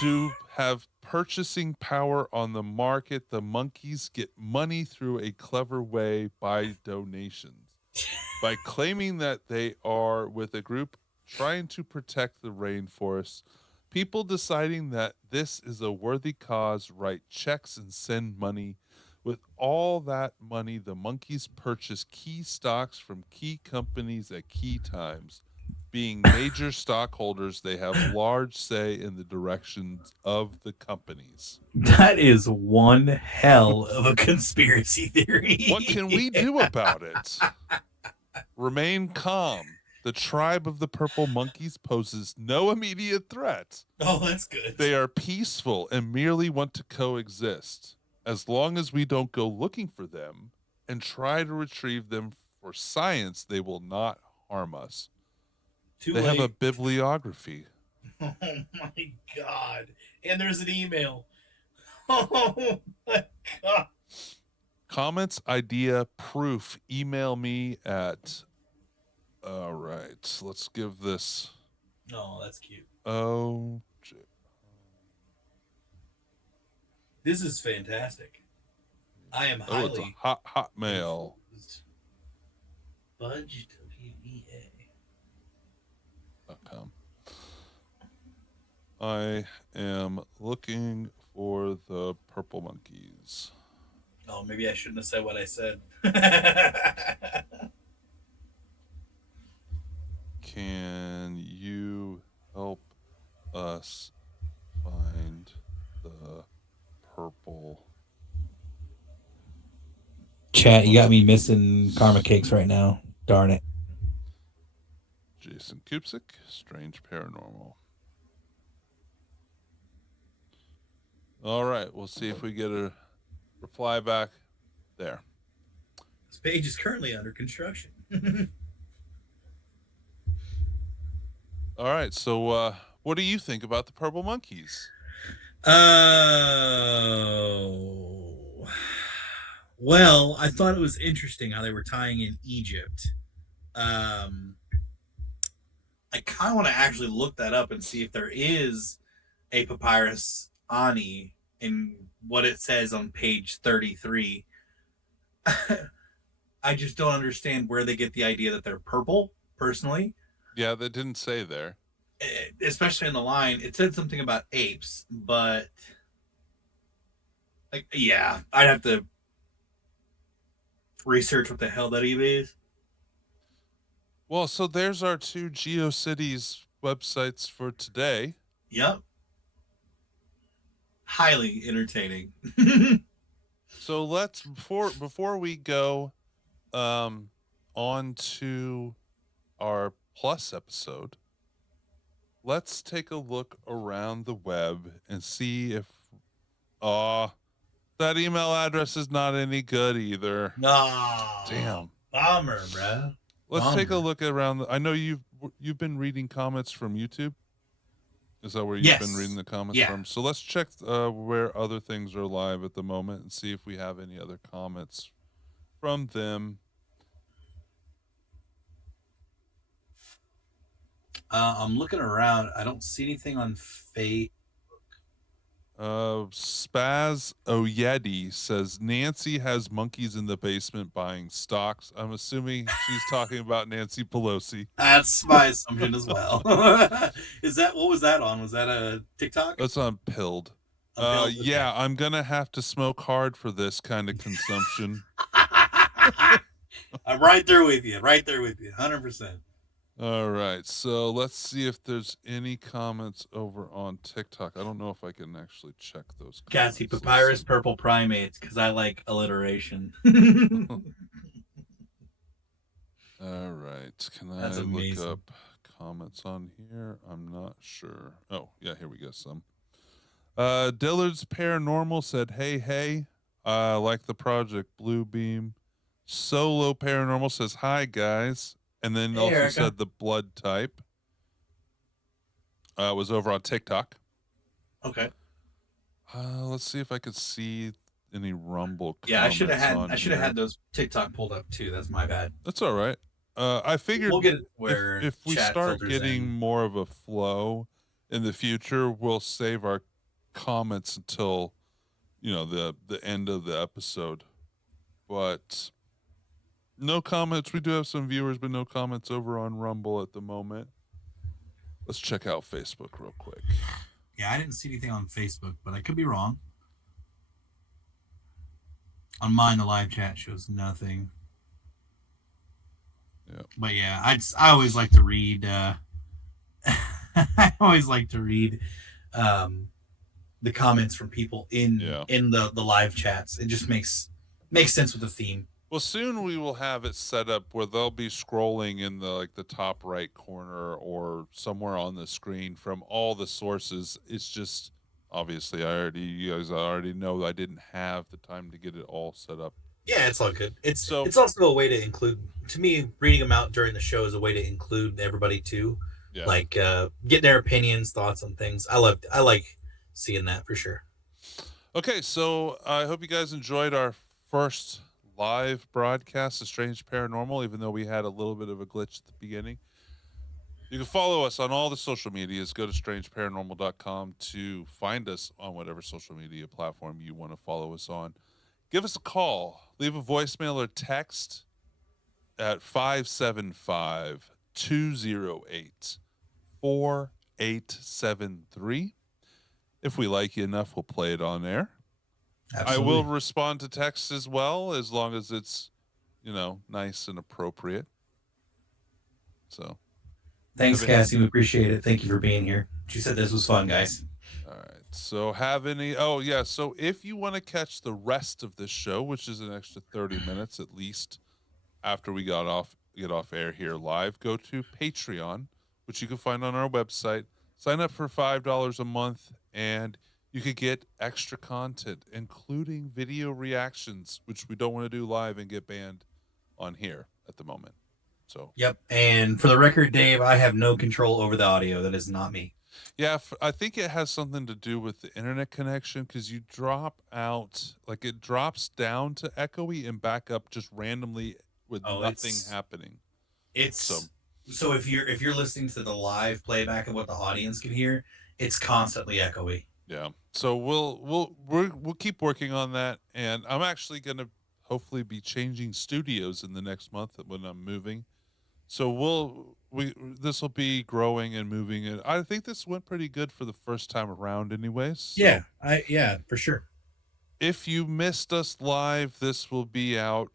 To have purchasing power on the market, the monkeys get money through a clever way by donations. By claiming that they are with a group trying to protect the rainforest, people deciding that this is a worthy cause write checks and send money. With all that money, the monkeys purchase key stocks from key companies at key times. Being major stockholders, they have large say in the directions of the companies. That is one hell of a conspiracy theory. What can we do about it? Remain calm. The tribe of the purple monkeys poses no immediate threat. Oh, that's good. They are peaceful and merely want to coexist. As long as we don't go looking for them and try to retrieve them for science, they will not harm us. They have a bibliography. Oh my God. And there's an email. Oh my God. Comments, idea, proof. Email me at. All right, let's give this. Oh, that's cute. Oh, this is fantastic. I am highly. It's a hot mail. Budge WEA. .com. I am looking for the purple monkeys. Oh, maybe I shouldn't have said what I said. Can you help us find the purple? Chat, you got me missing karma cakes right now. Darn it. Jason Kupsik, Strange Paranormal. All right, we'll see if we get a reply back there. This page is currently under construction. All right, so what do you think about the purple monkeys? Oh, well, I thought it was interesting how they were tying in Egypt. I kind of want to actually look that up and see if there is a papyrus Ani in what it says on page 33. I just don't understand where they get the idea that they're purple, personally. Yeah, that didn't say there. Especially in the line, it said something about apes, but like, yeah, I'd have to research what the hell that even is. Well, so there's our two GeoCities websites for today. Yep. Highly entertaining. So let's before we go on to our Plus episode, let's take a look around the web and see if that email address is not any good either. No. Damn. Bummer, bro. Let's take a look around. I know you've been reading comments from YouTube. Is that where you've been reading the comments from? So let's check where other things are live at the moment and see if we have any other comments from them. I'm looking around. I don't see anything on Facebook. Spaz Oyedi says Nancy has monkeys in the basement buying stocks. I'm assuming she's talking about Nancy Pelosi. That's my assumption as well. What was that on? Was that a TikTok? That's on Pilled. Okay. Yeah, I'm gonna have to smoke hard for this kind of consumption. I'm right there with you. 100%. All right, so let's see if there's any comments over on TikTok. I don't know if I can actually check those comments. Cassie, papyrus, purple primates, because I like alliteration. All right, can That's I amazing. look up comments on here? I'm not sure. Oh, yeah, here we go. Some. Dillard's Paranormal said, hey, I like the project Bluebeam. Solo Paranormal says, hi, guys. And then Hey, also Erica. said the blood type was over on TikTok. Okay. Let's see if I could see any Rumble. Yeah, I should have comments on here. had those TikTok pulled up too. That's my bad. That's all right. I figured We'll get it where if we chat start filters getting in. more of a flow in the future, we'll save our comments until the end of the episode. But no comments. We do have some viewers, but no comments over on Rumble at the moment. Let's check out Facebook real quick. Yeah, I didn't see anything on Facebook, but I could be wrong. On mine, the live chat shows nothing. Yeah. But yeah, I always like to read. I always like to read the comments from people in the live chats. It just makes sense with the theme. Well, soon we will have it set up where they'll be scrolling in the top right corner or somewhere on the screen from all the sources. It's just obviously you guys already know I didn't have the time to get it all set up. Yeah, it's all good. It's also a way to include. To me, reading them out during the show is a way to include everybody too. Yeah. Like getting their opinions, thoughts on things. I like seeing that for sure. Okay, so I hope you guys enjoyed our first live broadcast of Strange Paranormal, even though we had a little bit of a glitch at the beginning. You can follow us on all the social medias. Go to strangeparanormal.com to find us on whatever social media platform you want to follow us on. Give us a call. Leave a voicemail or text at 575-208-4873. If we like you enough, we'll play it on air. Absolutely. I will respond to texts as well, as long as it's, nice and appropriate. So, Thanks, Cassie. We appreciate it. Thank you for being here. She said this was fun, guys. all right. So so if you want to catch the rest of this show, which is an extra 30 minutes at least after we get off air here live, go to Patreon, which you can find on our website. Sign up for $5 a month, and you could get extra content, including video reactions, which we don't want to do live and get banned on here at the moment. So, yep. And for the record, Dave, I have no control over the audio. That is not me. yeah, I think it has something to do with the internet connection, because you drop out, like it drops down to echoey and back up just randomly with nothing happening. So if you're listening to the live playback of what the audience can hear, it's constantly echoey. Yeah. So we'll keep working on that, and I'm actually going to hopefully be changing studios in the next month when I'm moving. So this will be growing and moving, and I think this went pretty good for the first time around anyways. So Yeah, for sure. if you missed us live, this will be out,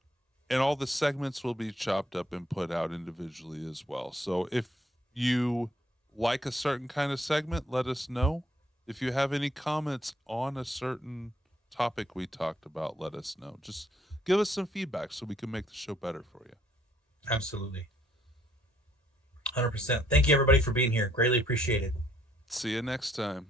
and all the segments will be chopped up and put out individually as well. So if you like a certain kind of segment, let us know. If you have any comments on a certain topic we talked about, let us know. Just give us some feedback so we can make the show better for you. Absolutely. 100%. Thank you, everybody, for being here. Greatly appreciated. See you next time.